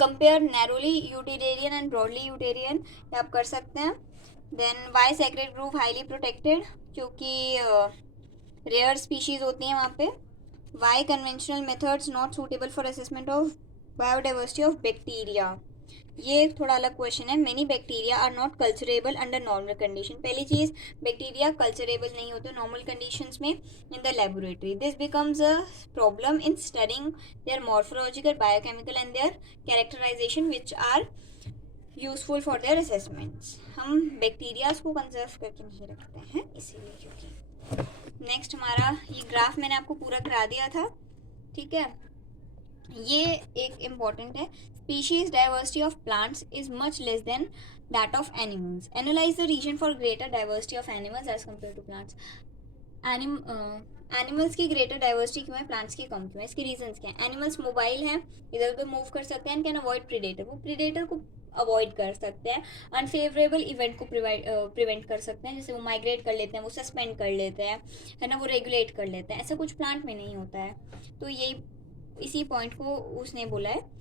Compare narrowly utilitarian and broadly utilitarian, आप कर सकते हैं। Then why sacred grove highly protected, क्योंकि रेयर स्पीशीज होती हैं वहाँ पे। Why conventional methods not suitable for assessment of biodiversity of bacteria, ये थोड़ा अलग क्वेश्चन है. Many bacteria are not culturable under normal condition. पहली चीज, बैक्टीरिया कल्चरेबल नहीं होते नॉर्मल कंडीशंस में in the laboratory. This becomes a problem in studying there morphological, biochemical and their characterisation which are useful for their assessments. हम bacterias को conserve करके नहीं रखते हैं इसीलिए. क्योंकि नेक्स्ट हमारा ये ग्राफ मैंने आपको पूरा करा दिया था, ठीक है. ये एक इम्पॉर्टेंट है. Species diversity of plants is much less than that of animals. Analyze the region for greater diversity of animals as compared to plants. Animals की ग्रेटर डाइवर्सिटी क्यों है, प्लांट्स की कम क्यों है, इसके रीजंस क्या है. एनिमल्स मोबाइल हैं, इधर उधर मूव कर सकते हैं, कैन अवॉइड प्रीडेटर. वो प्रीडेटर को अवॉइड कर सकते हैं, अनफेवरेबल इवेंट को प्रिवेंट कर सकते हैं. जैसे वो माइग्रेट कर लेते हैं, वो सस्पेंड कर लेते हैं, है ना, वो रेगुलेट कर लेते हैं. ऐसा कुछ प्लांट में नहीं होता है. तो यही इसी पॉइंट को उसने बोला है.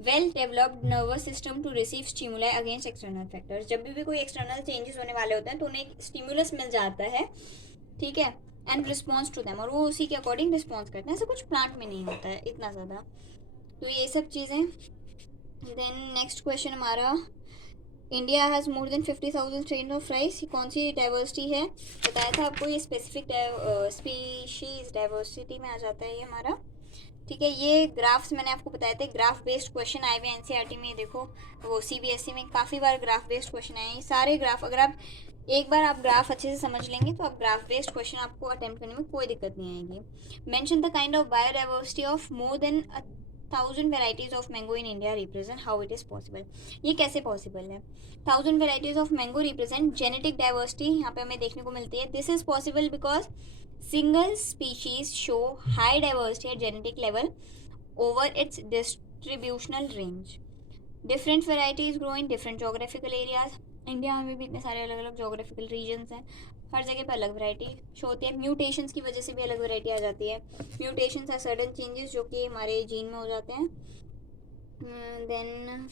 Well developed nervous system to receive stimuli against external factors. जब भी कोई एक्सटर्नल चेंजेस होने वाले होते हैं तो उन्हें स्टिमुलस मिल जाता है, ठीक है, एंड रिस्पॉन्स टू देम, और वो उसी के अकॉर्डिंग रिस्पॉन्स करते हैं. ऐसा कुछ प्लांट में नहीं होता है इतना ज़्यादा. तो ये सब चीज़ें. देन नेक्स्ट क्वेश्चन हमारा, India has more than 50,000 strain of rice. ये कौन सी डाइवर्सिटी है, बताया था आपको. ये स्पेसिफिक स्पीशीज डाइवर्सिटी में आ जाता है ये हमारा, ठीक है. ये ग्राफ्स मैंने आपको बताए थे, ग्राफ बेस्ड क्वेश्चन आए हुए हैं एनसीईआरटी में. देखो वो सीबीएसई में काफ़ी बार ग्राफ बेस्ड क्वेश्चन आए हैं. सारे ग्राफ, अगर आप एक बार आप ग्राफ अच्छे से समझ लेंगे तो आप ग्राफ बेस्ड क्वेश्चन आपको अटेम्प्ट करने में कोई दिक्कत नहीं आएगी. Mention the kind of biodiversity of more than 1,000 varieties of mango in India represent, how it is possible. ये कैसे पॉसिबल है. 1,000 varieties of mango represent genetic diversity यहाँ पे हमें देखने को मिलती है. This is possible because single species show high diversity at genetic level over its distributional range. Different varieties grow in different geographical areas. India में भी इतने सारे अलग अलग जोग्राफिकल रीजन्स हैं, हर जगह पर अलग वैरायटी शो होती है. म्यूटेशंस की वजह से भी अलग वैरायटी आ जाती है. म्यूटेशंस आर सडन चेंजेस जो कि हमारे जीन में हो जाते हैं. देन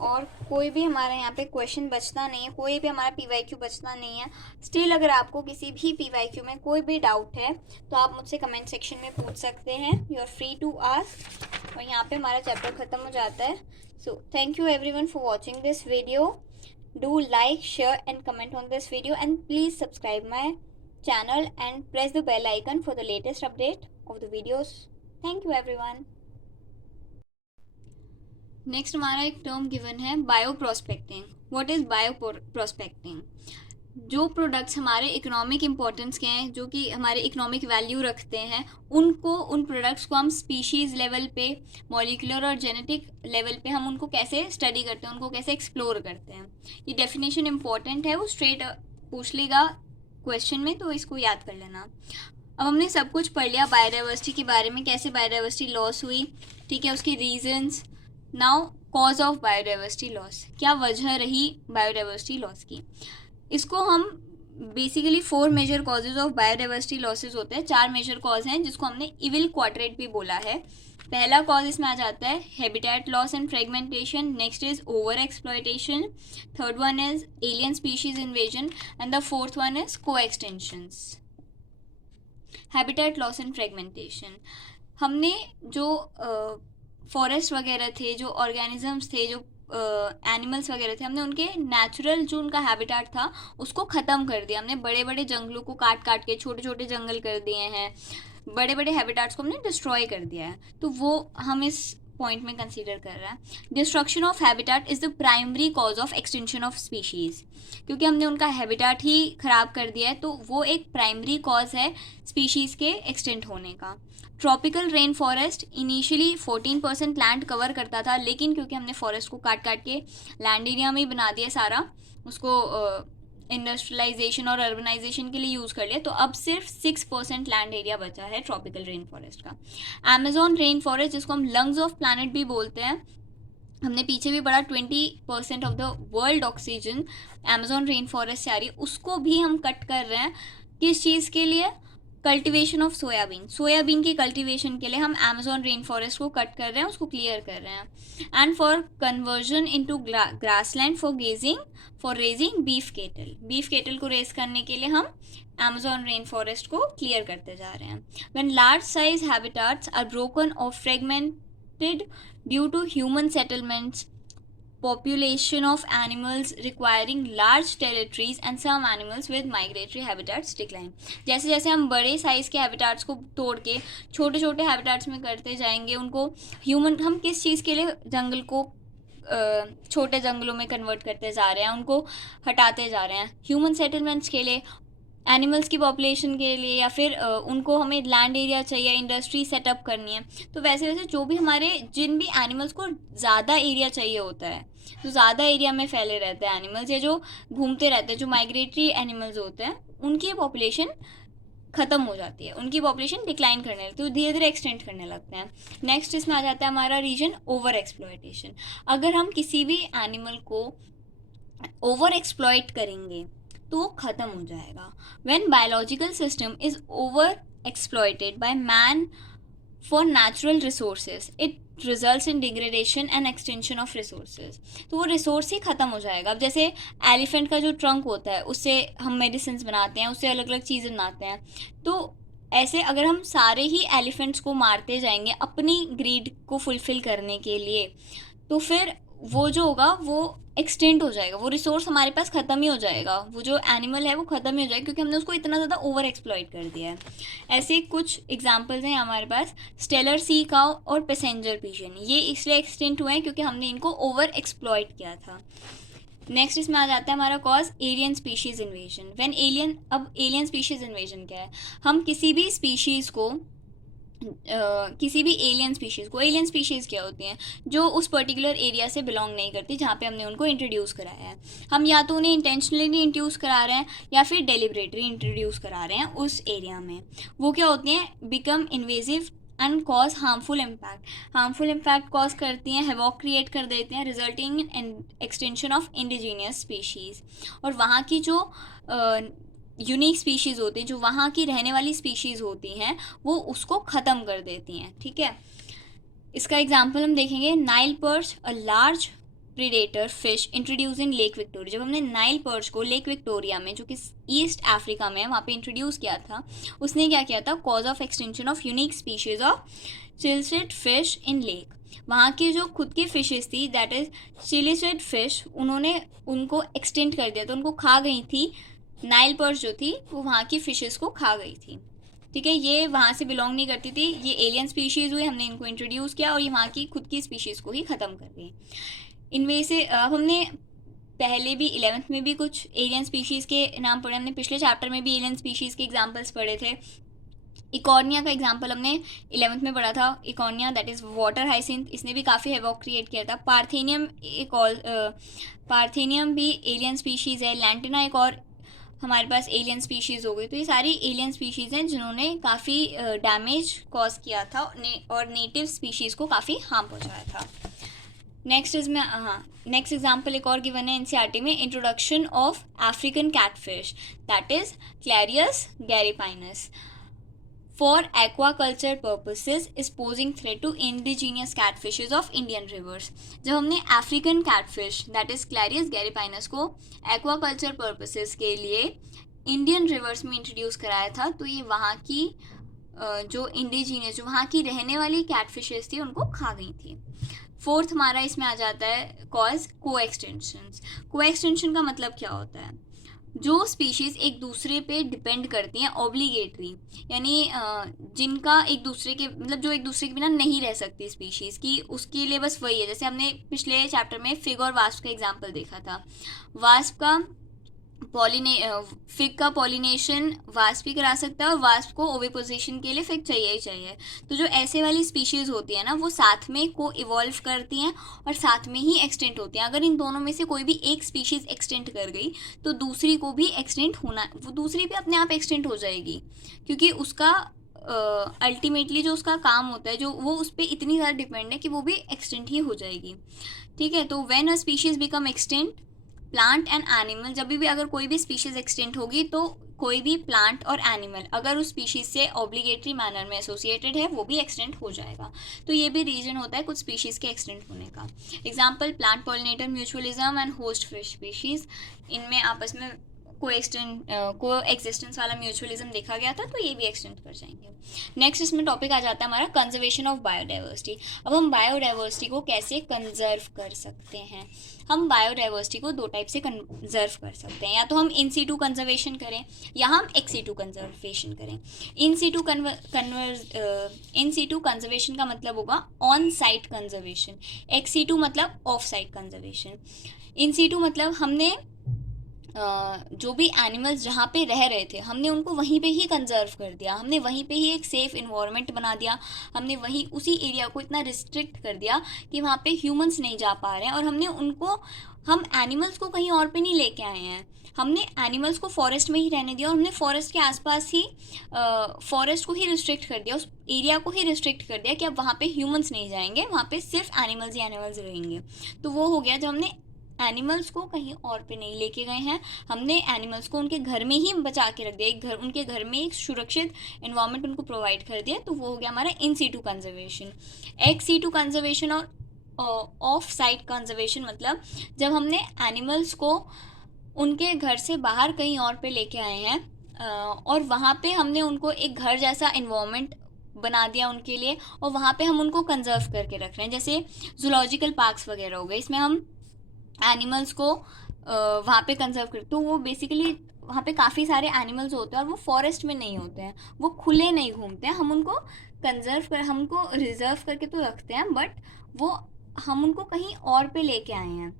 और कोई भी हमारे यहाँ पे क्वेश्चन बचता नहीं है, कोई भी हमारा पीवाईक्यू बचता नहीं है. स्टिल अगर आपको किसी भी पीवाईक्यू में कोई भी डाउट है तो आप मुझसे कमेंट सेक्शन में पूछ सकते हैं. You are free to ask. और यहाँ पे हमारा चैप्टर ख़त्म हो जाता है. So thank you everyone for watching this video. Do like, share and comment on this video and please subscribe my channel and press the bell icon for the latest update of the videos. Thank you everyone. Next हमारा एक term given है, bioprospecting. What is bioprospecting. जो products हमारे economic importance के हैं, जो कि हमारे इकोनॉमिक वैल्यू रखते हैं, उन प्रोडक्ट्स को हम स्पीशीज़ लेवल पे, मॉलिक्यूलर और जेनेटिक लेवल पे हम उनको कैसे स्टडी करते हैं, उनको कैसे एक्सप्लोर करते हैं. ये डेफिनेशन इम्पॉर्टेंट है, वो स्ट्रेट पूछ लेगा क्वेश्चन में, तो इसको याद कर लेना. अब हमने सब कुछ पढ़ लिया बायोडाइवर्सिटी के बारे में, कैसे बायोडाइवर्सिटी लॉस हुई, ठीक है, उसके reasons. Now cause of biodiversity loss, क्या वजह रही बायोडाइवर्सिटी लॉस की. इसको हम basically 4 major causes of biodiversity losses होते हैं. 4 मेजर कॉज हैं जिसको हमने इविल क्वाड्रेट भी बोला है. पहला कॉज इसमें आ जाता है habitat loss and fragmentation. Next is over exploitation. Third one is alien species invasion and the fourth one is co extinctions. Habitat loss and fragmentation, हमने जो फॉरेस्ट वगैरह थे, जो ऑर्गेनिजम्स थे, जो एनिमल्स वगैरह थे, हमने उनके नेचुरल जो उनका हैबिटेट था उसको ख़त्म कर दिया. हमने बड़े बड़े जंगलों को काट काट के छोटे छोटे जंगल कर दिए हैं, बड़े बड़े हैबिटेट्स को हमने डिस्ट्रॉय कर दिया है. तो वो हम इस पॉइंट में कंसीडर कर रहा है. Destruction of habitat is the primary cause of extinction of species. क्योंकि हमने उनका हैबिटेट ही ख़राब कर दिया है, तो वो एक प्राइमरी कॉज है स्पीशीज़ के एक्सटेंट होने का. Tropical rain forest initially 14% land cover करता था, लेकिन क्योंकि हमने फॉरेस्ट को काट काट के लैंड एरिया में ही बना दिया सारा, उसको इंडस्ट्रियलाइजेशन और अर्बनाइजेशन के लिए यूज़ कर लिया, तो अब सिर्फ 6% लैंड एरिया बचा है ट्रॉपिकल रेन फॉरेस्ट का. अमेजोन रेन फॉरेस्ट, जिसको हम लंग्स ऑफ प्लानट भी बोलते हैं, हमने पीछे भी पढ़ा 20% of the world oxygen Amazon rain forest से आ रही है, उसको भी हम कट कर रहे हैं. किस चीज़ के लिए. Cultivation of soybean. सोयाबीन की कल्टीवेशन के लिए हम अमेजोन रेन फॉरेस्ट को कट कर रहे हैं, उसको क्लियर कर रहे हैं. And for conversion into grassland for grazing, for raising beef cattle. Beef cattle को रेज करने के लिए हम अमेजोन रेन फॉरेस्ट को क्लियर करते जा रहे हैं. When large size habitats are broken और fragmented due to human settlements, population of animals requiring large territories and some animals with migratory habitats decline. जैसे जैसे हम बड़े साइज़ के हैबिटाट्स को तोड़ के छोटे छोटे हैबिटाट्स में करते जाएंगे, उनको हम किस चीज़ के लिए जंगल को छोटे जंगलों में कन्वर्ट करते जा रहे हैं, उनको हटाते जा रहे हैं ह्यूमन सेटलमेंट्स के लिए, एनिमल्स की पॉपुलेशन के लिए, या फिर उनको हमें लैंड एरिया चाहिए, इंडस्ट्री सेटअप करनी है. तो वैसे वैसे जो भी जिन भी एनिमल्स को ज़्यादा एरिया चाहिए होता है, जो ज़्यादा एरिया में फैले रहते हैं एनिमल्स, या जो घूमते रहते हैं, जो माइग्रेटरी एनिमल्स होते हैं, उनकी पॉपुलेशन ख़त्म हो जाती है, उनकी पॉपुलेशन डिक्लाइन करने लगती है, तो धीरे धीरे एक्सटेंड करने लगते हैं. नेक्स्ट इसमें आ जाता है हमारा रीजन ओवर एक्सप्लॉयटेशन. अगर हम किसी भी एनिमल को ओवर एक्सप्लॉयट करेंगे तो वो ख़त्म हो जाएगा. When biological system is over exploited by man for natural resources, it results in degradation and extension of resources. तो वो रिसोर्स ही ख़त्म हो जाएगा. अब जैसे एलिफेंट का जो ट्रंक होता है, उससे हम मेडिसिन बनाते हैं, उससे अलग अलग चीज़ें बनाते हैं. तो ऐसे अगर हम सारे ही एलिफेंट्स को मारते जाएंगे अपनी ग्रीड को फुलफ़िल करने के लिए, तो फिर वो जो होगा वो एक्सटेंड हो जाएगा, वो रिसोर्स हमारे पास ख़त्म ही हो जाएगा, वो जो एनिमल है वो ख़त्म ही हो जाएगा, क्योंकि हमने उसको इतना ज़्यादा ओवर एक्सप्लॉइट कर दिया है. ऐसे कुछ एग्जांपल्स हैं हमारे पास. स्टेलर सी काउ और पैसेंजर पिजन, ये इसलिए एक्सटेंट हुए हैं क्योंकि हमने इनको ओवर एक्सप्लॉइट किया था. नेक्स्ट इसमें आ जाता है हमारा कॉज एलियन स्पीशीज़ इन्वेजन. अब एलियन स्पीशीज़ इन्वेजन क्या है? हम किसी भी स्पीशीज़ को किसी भी एलियन स्पीशीज़ क्या होती हैं? जो उस पर्टिकुलर एरिया से बिलोंग नहीं करती जहाँ पे हमने उनको इंट्रोड्यूस कराया है. हम या तो उन्हें इंटेंशनली इंट्रोड्यूस करा रहे हैं या फिर डेलिबरेटली इंट्रोड्यूस करा रहे हैं उस एरिया में. वो क्या होती हैं? Become invasive and cause harmful impact cause करती हैं, हैवॉक क्रिएट कर देते हैं, resulting in extension of indigenous species. और वहाँ की जो यूनिक स्पीशीज़ होती हैं, जो वहाँ की रहने वाली स्पीशीज़ होती हैं, वो उसको ख़त्म कर देती हैं. ठीक है, इसका एग्जांपल हम देखेंगे. Nile perch, a large predator fish introduce in lake Victoria. जब हमने नाइल पर्च को लेक विक्टोरिया में, जो कि ईस्ट अफ्रीका में है, वहाँ पे इंट्रोड्यूस किया था, उसने क्या किया था? Cause of extinction of unique species of cichlid fish in lake. वहाँ की जो खुद की फिशेस थी, दैट इज़ चिलिसेट फिश, उन्होंने उनको एक्सटेंड कर दिया, तो उनको खा गई थी. नाइल पर्च जो थी वो वहाँ की फिशेस को खा गई थी. ठीक है, ये वहाँ से बिलोंग नहीं करती थी, ये एलियन स्पीशीज़ हुई, हमने इनको इंट्रोड्यूस किया और ये वहाँ की खुद की स्पीशीज़ को ही ख़त्म कर दी. इनमें से हमने पहले भी 11th में भी कुछ एलियन स्पीशीज़ के नाम पढ़े, हमने पिछले चैप्टर में भी एलियन स्पीशीज़ के एग्जाम्पल्स पढ़े थे. इकॉर्निया का एग्जाम्पल हमने 11th में पढ़ा था. Eichhornia that is water hyacinth, इसने भी काफ़ी हैवॉक क्रिएट किया था. पार्थेनियम भी एलियन स्पीशीज़ है. लैंटिना एक और हमारे पास एलियन स्पीशीज़ हो गई. तो ये सारी एलियन स्पीशीज़ हैं जिन्होंने काफ़ी डैमेज कॉज किया था और नेटिव स्पीशीज़ को काफ़ी हार्म पहुंचाया था. नेक्स्ट एग्जांपल एक और गिवन है एनसीईआरटी में. Introduction of African catfish, that is Clarias gariepinus, for aquaculture purposes is posing threat to indigenous catfishes of Indian rivers. जब हमने African catfish that is Clarias gariepinus को aquaculture purposes के लिए Indian reverse में introduce कराया था, तो ये वहाँ की जो इंडिजीनियस, जो वहाँ की रहने वाली कैटफिशेस थी, उनको खा गई थी. फोर्थ हमारा इसमें आ जाता है कॉज को-एक्सटेंशन का मतलब क्या होता है? जो स्पीशीज़ एक दूसरे पे डिपेंड करती हैं, ऑब्लिगेटरी, यानी जिनका एक दूसरे के मतलब जो एक दूसरे के बिना नहीं रह सकती स्पीशीज़ की, उसके लिए बस वही है. जैसे हमने पिछले चैप्टर में फिग और वास्प का एग्जांपल देखा था. वास्प का फिग का पॉलिनेशन वास्प भी करा सकता है और वास्प को ओविपोजिशन के लिए फिग चाहिए ही चाहिए. तो जो ऐसे वाली स्पीशीज़ होती है ना, वो साथ में को इवॉल्व करती हैं और साथ में ही एक्सटेंट होती हैं. अगर इन दोनों में से कोई भी एक स्पीशीज़ एक्सटेंट कर गई तो दूसरी को भी एक्सटेंट होना, वो दूसरी भी अपने आप एक्सटेंट हो जाएगी, क्योंकि उसका अल्टीमेटली जो उसका काम होता है, जो वो उस पर इतनी ज़्यादा डिपेंड है कि वो भी एक्सटेंट ही हो जाएगी. ठीक है, तो when a species become extinct, plant and animal, जब भी अगर कोई भी स्पीशीज़ एक्सटेंट होगी तो कोई भी प्लांट और एनिमल अगर उस स्पीशीज़ से ऑब्लिगेटरी मैनर में एसोसिएटेड है, वो भी एक्सटेंट हो जाएगा. तो ये भी रीजन होता है कुछ स्पीशीज़ के एक्सटेंट होने का. Example plant pollinator mutualism and host fish species, इनमें आपस में को एग्जिस्टेंस वाला म्यूचुअलिज्म देखा गया था, तो ये भी एक्सटेंड कर जाएंगे। नेक्स्ट इसमें टॉपिक आ जाता है हमारा कंजर्वेशन ऑफ बायोडाइवर्सिटी। अब हम बायोडाइवर्सिटी को कैसे कंजर्व कर सकते हैं? हम बायोडाइवर्सिटी को दो टाइप से कंजर्व कर सकते हैं, या तो हम इन सीटू कंजर्वेशन करें या हम एक्स सीटू कंजर्वेशन करें। इन सीटू कंजर्वेशन का मतलब होगा on site conservation, ex situ मतलब off site conservation. In situ मतलब हमने जो भी एनिमल्स जहाँ पे रह रहे थे हमने उनको वहीं पे ही कंजर्व कर दिया, हमने वहीं पे ही एक सेफ इन्वायरमेंट बना दिया, हमने वहीं उसी एरिया को इतना रिस्ट्रिक्ट कर दिया कि वहाँ पे ह्यूमंस नहीं जा पा रहे हैं, और हम एनिमल्स को कहीं और पे नहीं लेके आए हैं, हमने एनिमल्स को फॉरेस्ट में ही रहने दिया, और हमने फॉरेस्ट के आसपास ही फॉरेस्ट को ही रिस्ट्रिक्ट कर दिया, उस एरिया को ही रिस्ट्रिक्ट कर दिया कि अब वहाँ पे ह्यूमंस नहीं जाएंगे, वहाँ पे सिर्फ एनिमल्स ही एनिमल्स रहेंगे। तो वो हो गया जब हमने एनिमल्स को कहीं और पे नहीं लेके गए हैं, हमने एनिमल्स को उनके घर में ही बचा के रख दिया, उनके घर में एक सुरक्षित एनवायरनमेंट उनको प्रोवाइड कर दिया, तो वो हो गया हमारा in situ conservation. Ex situ conservation और ऑफ साइट कंजर्वेशन मतलब जब हमने एनिमल्स को उनके घर से बाहर कहीं और पे लेके आए हैं और वहाँ पे हमने उनको एक घर जैसा एनवायरनमेंट बना दिया उनके लिए, और वहाँ पे हम उनको कंजर्व करके रख रहे हैं, जैसे जूलॉजिकल पार्क्स वगैरह हो गए, इसमें हम एनिमल्स को वहाँ पे कंजर्व कर, तो वो बेसिकली वहाँ पे काफ़ी सारे एनिमल्स होते हैं और वो फॉरेस्ट में नहीं होते हैं, वो खुले नहीं घूमते हैं, हम उनको हमको रिजर्व करके तो रखते हैं, बट वो हम उनको कहीं और पे लेके आए हैं,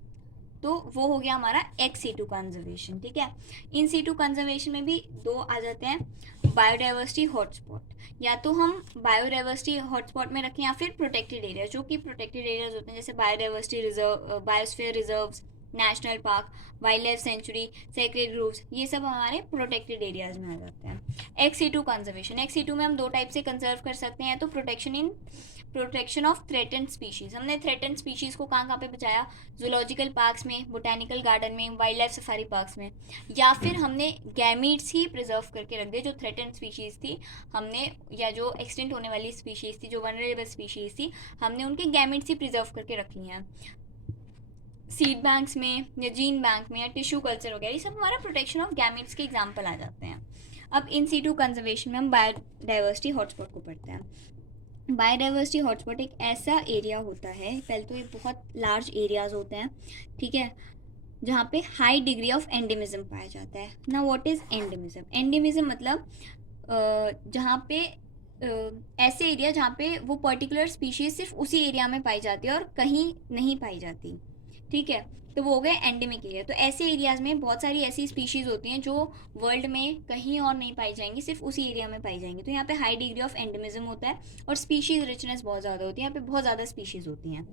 तो वो हो गया हमारा एक्स सीटू कंजर्वेशन। ठीक है, इन सीटू कंजर्वेशन में भी दो आ जाते हैं, बायोडाइवर्सिटी हॉटस्पॉट, या तो हम बायोडाइवर्सिटी हॉटस्पॉट में रखें या फिर प्रोटेक्टेड एरिया, जो कि प्रोटेक्टेड एरियाज होते हैं जैसे biodiversity reserve, biosphere reserves, national park, wildlife sanctuary, sacred groves, ये सब हमारे प्रोटेक्टेड एरियाज में आ जाते हैं। Ex situ conservation, ex situ में हम दो टाइप से कंजर्व कर सकते हैं, तो प्रोटेक्शन ऑफ थ्रेटेंड स्पीशीज़, हमने थ्रेटेंड स्पीशीज़ को कहाँ पे बचाया, जूलॉजिकल पार्क्स में, बोटेनिकल गार्डन में, वाइल्ड लाइफ सफारी पार्क्स में, या फिर हमने गैमीट्स ही प्रिजर्व करके रख दिए, जो थ्रेटेंड स्पीशीज़ थी हमने, या जो एक्सटेंट होने वाली स्पीशीज़ थी, जो वनरेबल स्पीशीज़ थी, हमने उनके गैमीट्स ही प्रिजर्व करके रख लिए हैं सीड बैंक्स में या जीन बैंक में या टिश्यू कल्चर वगैरह, ये सब हमारा प्रोटेक्शन ऑफ गैमीट्स के एग्जाम्पल आ जाते हैं। अब इन सीटू कंजर्वेशन में हम बायोडाइवर्सिटी हॉटस्पॉट को पढ़ते हैं। बायोडाइवर्सिटी हॉटस्पॉट एक ऐसा एरिया होता है, पहले तो ये बहुत लार्ज एरियाज होते हैं, ठीक है, जहाँ पे हाई डिग्री ऑफ एंडेमिज्म पाया जाता है। ना व्हाट इज़ एंडेमिज्म? एंडेमिज्म मतलब जहाँ पे ऐसे एरिया जहाँ पे वो पर्टिकुलर स्पीशीज सिर्फ उसी एरिया में पाई जाती है और कहीं नहीं पाई जाती, ठीक है, तो वो हो गए एंडेमिक एरिया। तो ऐसे एरियाज में बहुत सारी ऐसी स्पीशीज़ होती हैं जो वर्ल्ड में कहीं और नहीं पाई जाएंगी, सिर्फ उसी एरिया में पाई जाएंगी, तो यहाँ पे हाई डिग्री ऑफ एंडेमिज्म होता है और स्पीशीज़ रिचनेस बहुत ज़्यादा होती है, यहाँ पे बहुत ज़्यादा स्पीशीज़ होती हैं।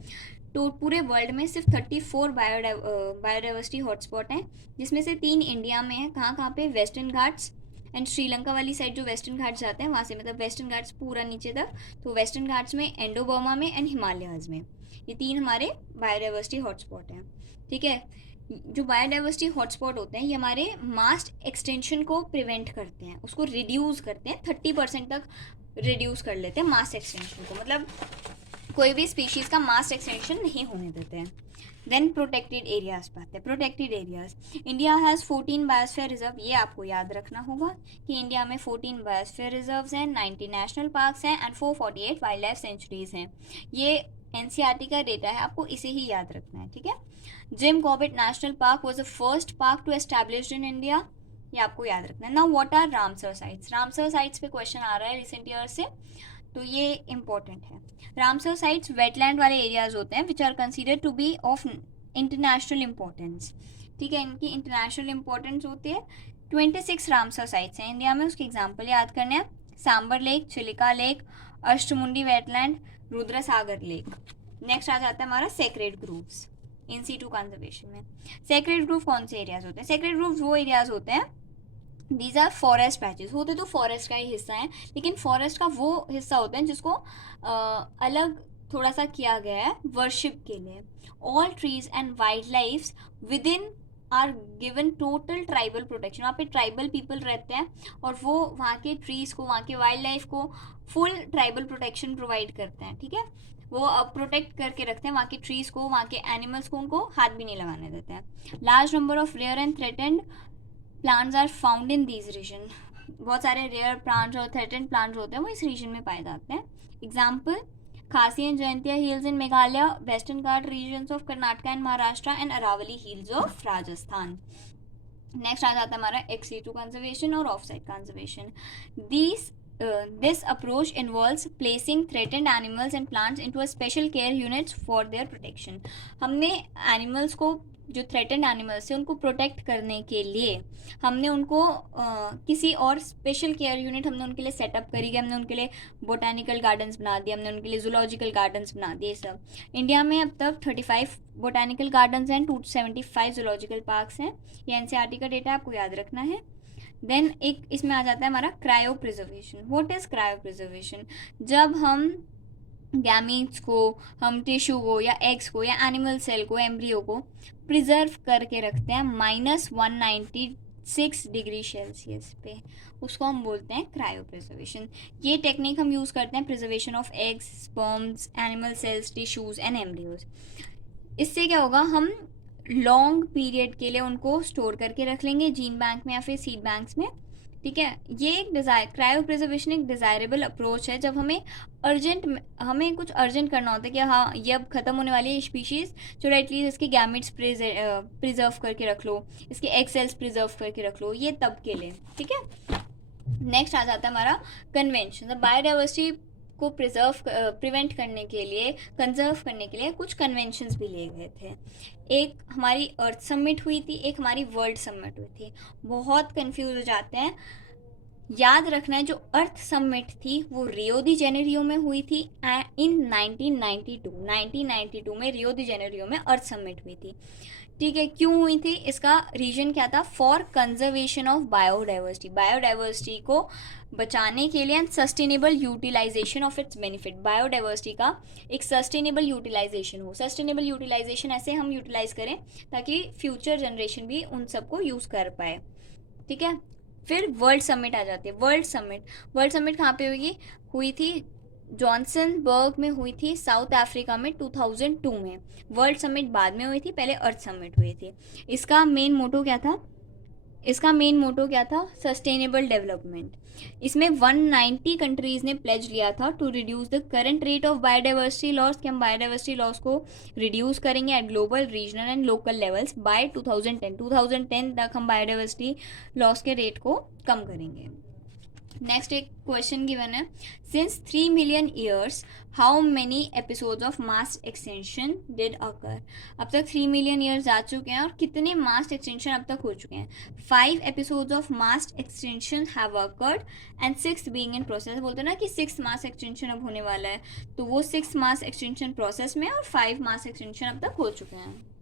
तो पूरे वर्ल्ड में सिर्फ 34 बायोडाइवर्सिटी हॉटस्पॉट हैं, जिसमें से 3 इंडिया में है। कहाँ पे? वेस्टर्न घाट्स एंड श्रीलंका वाली साइड जो वेस्टर्न घाट्स जाते हैं वहाँ से, मतलब वेस्टर्न घाट्स पूरा नीचे तक, तो वेस्टर्न घाट्स में, एंडोबर्मा में एंड हिमालयाज में, ये 3 हमारे बायोडाइवर्सिटी हॉटस्पॉट हैं। ठीक है, जो बायोडाइवर्सिटी हॉटस्पॉट होते हैं ये हमारे मास एक्सटेंशन को प्रिवेंट करते हैं, उसको रिड्यूस करते हैं, 30% तक रिड्यूस कर लेते हैं मास एक्सटेंशन को, मतलब कोई भी स्पीशीज़ का मास एक्सटेंशन नहीं होने देते हैं। देन प्रोटेक्टेड एरियाज पे आते हैं। Protected areas, India has 14 biosphere reserve, ये आपको याद रखना होगा कि इंडिया में 14 बायोस्फीयर रिजर्व्स हैं, 90 नेशनल पार्क्स हैं एंड 448 वाइल्ड लाइफ सेंचुरीज हैं। ये एनसीईआरटी का डेटा है, आपको इसे ही याद रखना है, ठीक है। Jim Corbett National Park was the first park to established in India, ये आपको याद रखना है। Now what are Ramsar sites? Ramsar sites पे क्वेश्चन आ रहा है रिसेंट ईयर से, तो ये इंपॉर्टेंट है। रामसर साइट्स वेटलैंड वाले एरियाज होते हैं which are considered to be of international importance, ठीक है, इनकी इंटरनेशनल इंपॉर्टेंस होती है। 26 रामसर साइट्स हैं इंडिया में, उसके एग्जाम्पल याद करने हैं, Sambhar lake, Chilika lake, Ashtamudi wetland, Rudrasagar lake. Next आ जाता है हमारा sacred groves in situ conservation में। सेक्रेड ग्रूव कौन से एरियाज होते हैं? सेक्रेड ग्रूव वो एरियाज होते हैं, दीज आर फॉरेस्ट पैचेस, होते तो फॉरेस्ट का ही हिस्सा है, लेकिन फॉरेस्ट का वो हिस्सा होता है जिसको अलग थोड़ा सा किया गया है वर्शिप के लिए। All trees and wild life with in are given total tribal protection, वहाँ पे ट्राइबल पीपल रहते हैं और वो वहाँ के ट्रीज़ को, वहाँ के वाइल्ड लाइफ को फुल ट्राइबल प्रोटेक्शन प्रोवाइड करते हैं, ठीक है, वो प्रोटेक्ट करके रखते हैं वहाँ के ट्रीज़ को, वहाँ के एनिमल्स को, उनको हाथ भी नहीं लगाने देते हैं। Large number of rare and threatened plants are found in these region, बहुत सारे रेयर प्लांट्स और थ्रेटेंड प्लांट्स होते हैं वो इस रीजन में पाए जाते हैं. Example, Khasi and Jaintia hills in Meghalaya, Western Ghat regions of Karnataka and Maharashtra and Aravalli hills of Rajasthan. Next आ जाता है हमारा ex situ कंजर्वेशन और off site conservation. These this approach involves placing threatened animals and plants into a special care units for their protection. हमने animals को, जो threatened animals है उनको प्रोटेक्ट करने के लिए हमने उनको किसी और स्पेशल केयर यूनिट हमने उनके लिए सेटअप करी गई. हमने उनके लिए बोटानिकल गार्डन्स बना दिए, हमने उनके लिए जूलॉजिकल गार्डन्स बना दिए. सब इंडिया में अब तक 35 बोटानिकल गार्डन्स हैं, 275 जूलॉजिकल पार्क्स हैं. ये एनसीईआरटी का डेटा आपको याद रखना है. देन एक इसमें आ जाता है हमारा cryo preservation. What is cryo preservation? जब हम गैमीट्स को, हम टिश्यू को या एग्स को या एनिमल सेल को, एम्ब्रियो को प्रिजर्व करके रखते हैं -196 डिग्री सेल्सियस पे, उसको हम बोलते हैं क्रायो प्रिजर्वेशन. ये टेक्निक हम यूज़ करते हैं preservation of eggs, sperms, animal cells, tissues and embryos. इससे क्या होगा, हम लॉन्ग पीरियड के लिए उनको स्टोर करके रख लेंगे जीन बैंक में या फिर सीड बैंक्स में. ठीक है, ये एक क्रायो प्रिजर्वेशन एक डिज़ायरेबल अप्रोच है. जब हमें कुछ अर्जेंट करना होता है कि हाँ ये अब ख़त्म होने वाली है स्पीशीज़, जो एटलीस्ट इसके गैमेट्स प्रिजर्व करके रख लो, इसके एग सेल्स प्रिजर्व करके रख लो, ये तब के लिए. ठीक है, नेक्स्ट आ जाता है हमारा कन्वेंशन. बायोडाइवर्सिटी को प्रिवेंट करने के लिए, कंजर्व करने के लिए कुछ कन्वेंशंस भी लिए गए थे. एक हमारी अर्थ समिट हुई थी, एक हमारी वर्ल्ड समिट हुई थी. बहुत कंफ्यूज हो जाते हैं. याद रखना है, जो अर्थ समिट थी वो रियो दी जेनेरियो में हुई थी इन 1992 में रियो दी जेनेरियो में अर्थ समिट हुई थी. ठीक है, क्यों हुई थी? इसका रीजन क्या था? For conservation of biodiversity, biodiversity को बचाने के लिए and sustainable utilisation of its benefit. Biodiversity का एक सस्टेनेबल यूटिलाइजेशन हो. सस्टेनेबल यूटिलाइजेशन ऐसे हम यूटिलाइज करें ताकि फ्यूचर जनरेशन भी उन सबको यूज़ कर पाए. ठीक है, फिर वर्ल्ड समिट आ जाती है. वर्ल्ड समिट कहाँ पे हुई थी? जॉन्सनबर्ग में हुई थी, साउथ अफ्रीका में 2002 में. वर्ल्ड समिट बाद में हुई थी, पहले अर्थ समिट हुई थी. इसका मेन मोटो क्या था? Sustainable development. इसमें 190 कंट्रीज़ ने प्लेज लिया था to reduce the current rate of biodiversity loss, कि हम बायोडाइवर्सिटी लॉस को रिड्यूस करेंगे at global, regional and local levels by 2010 तक हम बायोडाइवर्सिटी लॉस के रेट को कम करेंगे. नेक्स्ट एक क्वेश्चन गिवन है, since 3 million years how many episodes of mass extinction did occur? अब तक 3 मिलियन ईयर्स जा चुके हैं और कितने मास एक्सटेंशन अब तक हो चुके हैं? 5 episodes of mass extension have occurred and 6 being in process. बोलते हैं ना कि 6 मास एक्सटेंशन अब होने वाला है, तो वो 6 मास एक्सटेंशन प्रोसेस में और 5 मास एक्सटेंशन अब तक हो चुके हैं.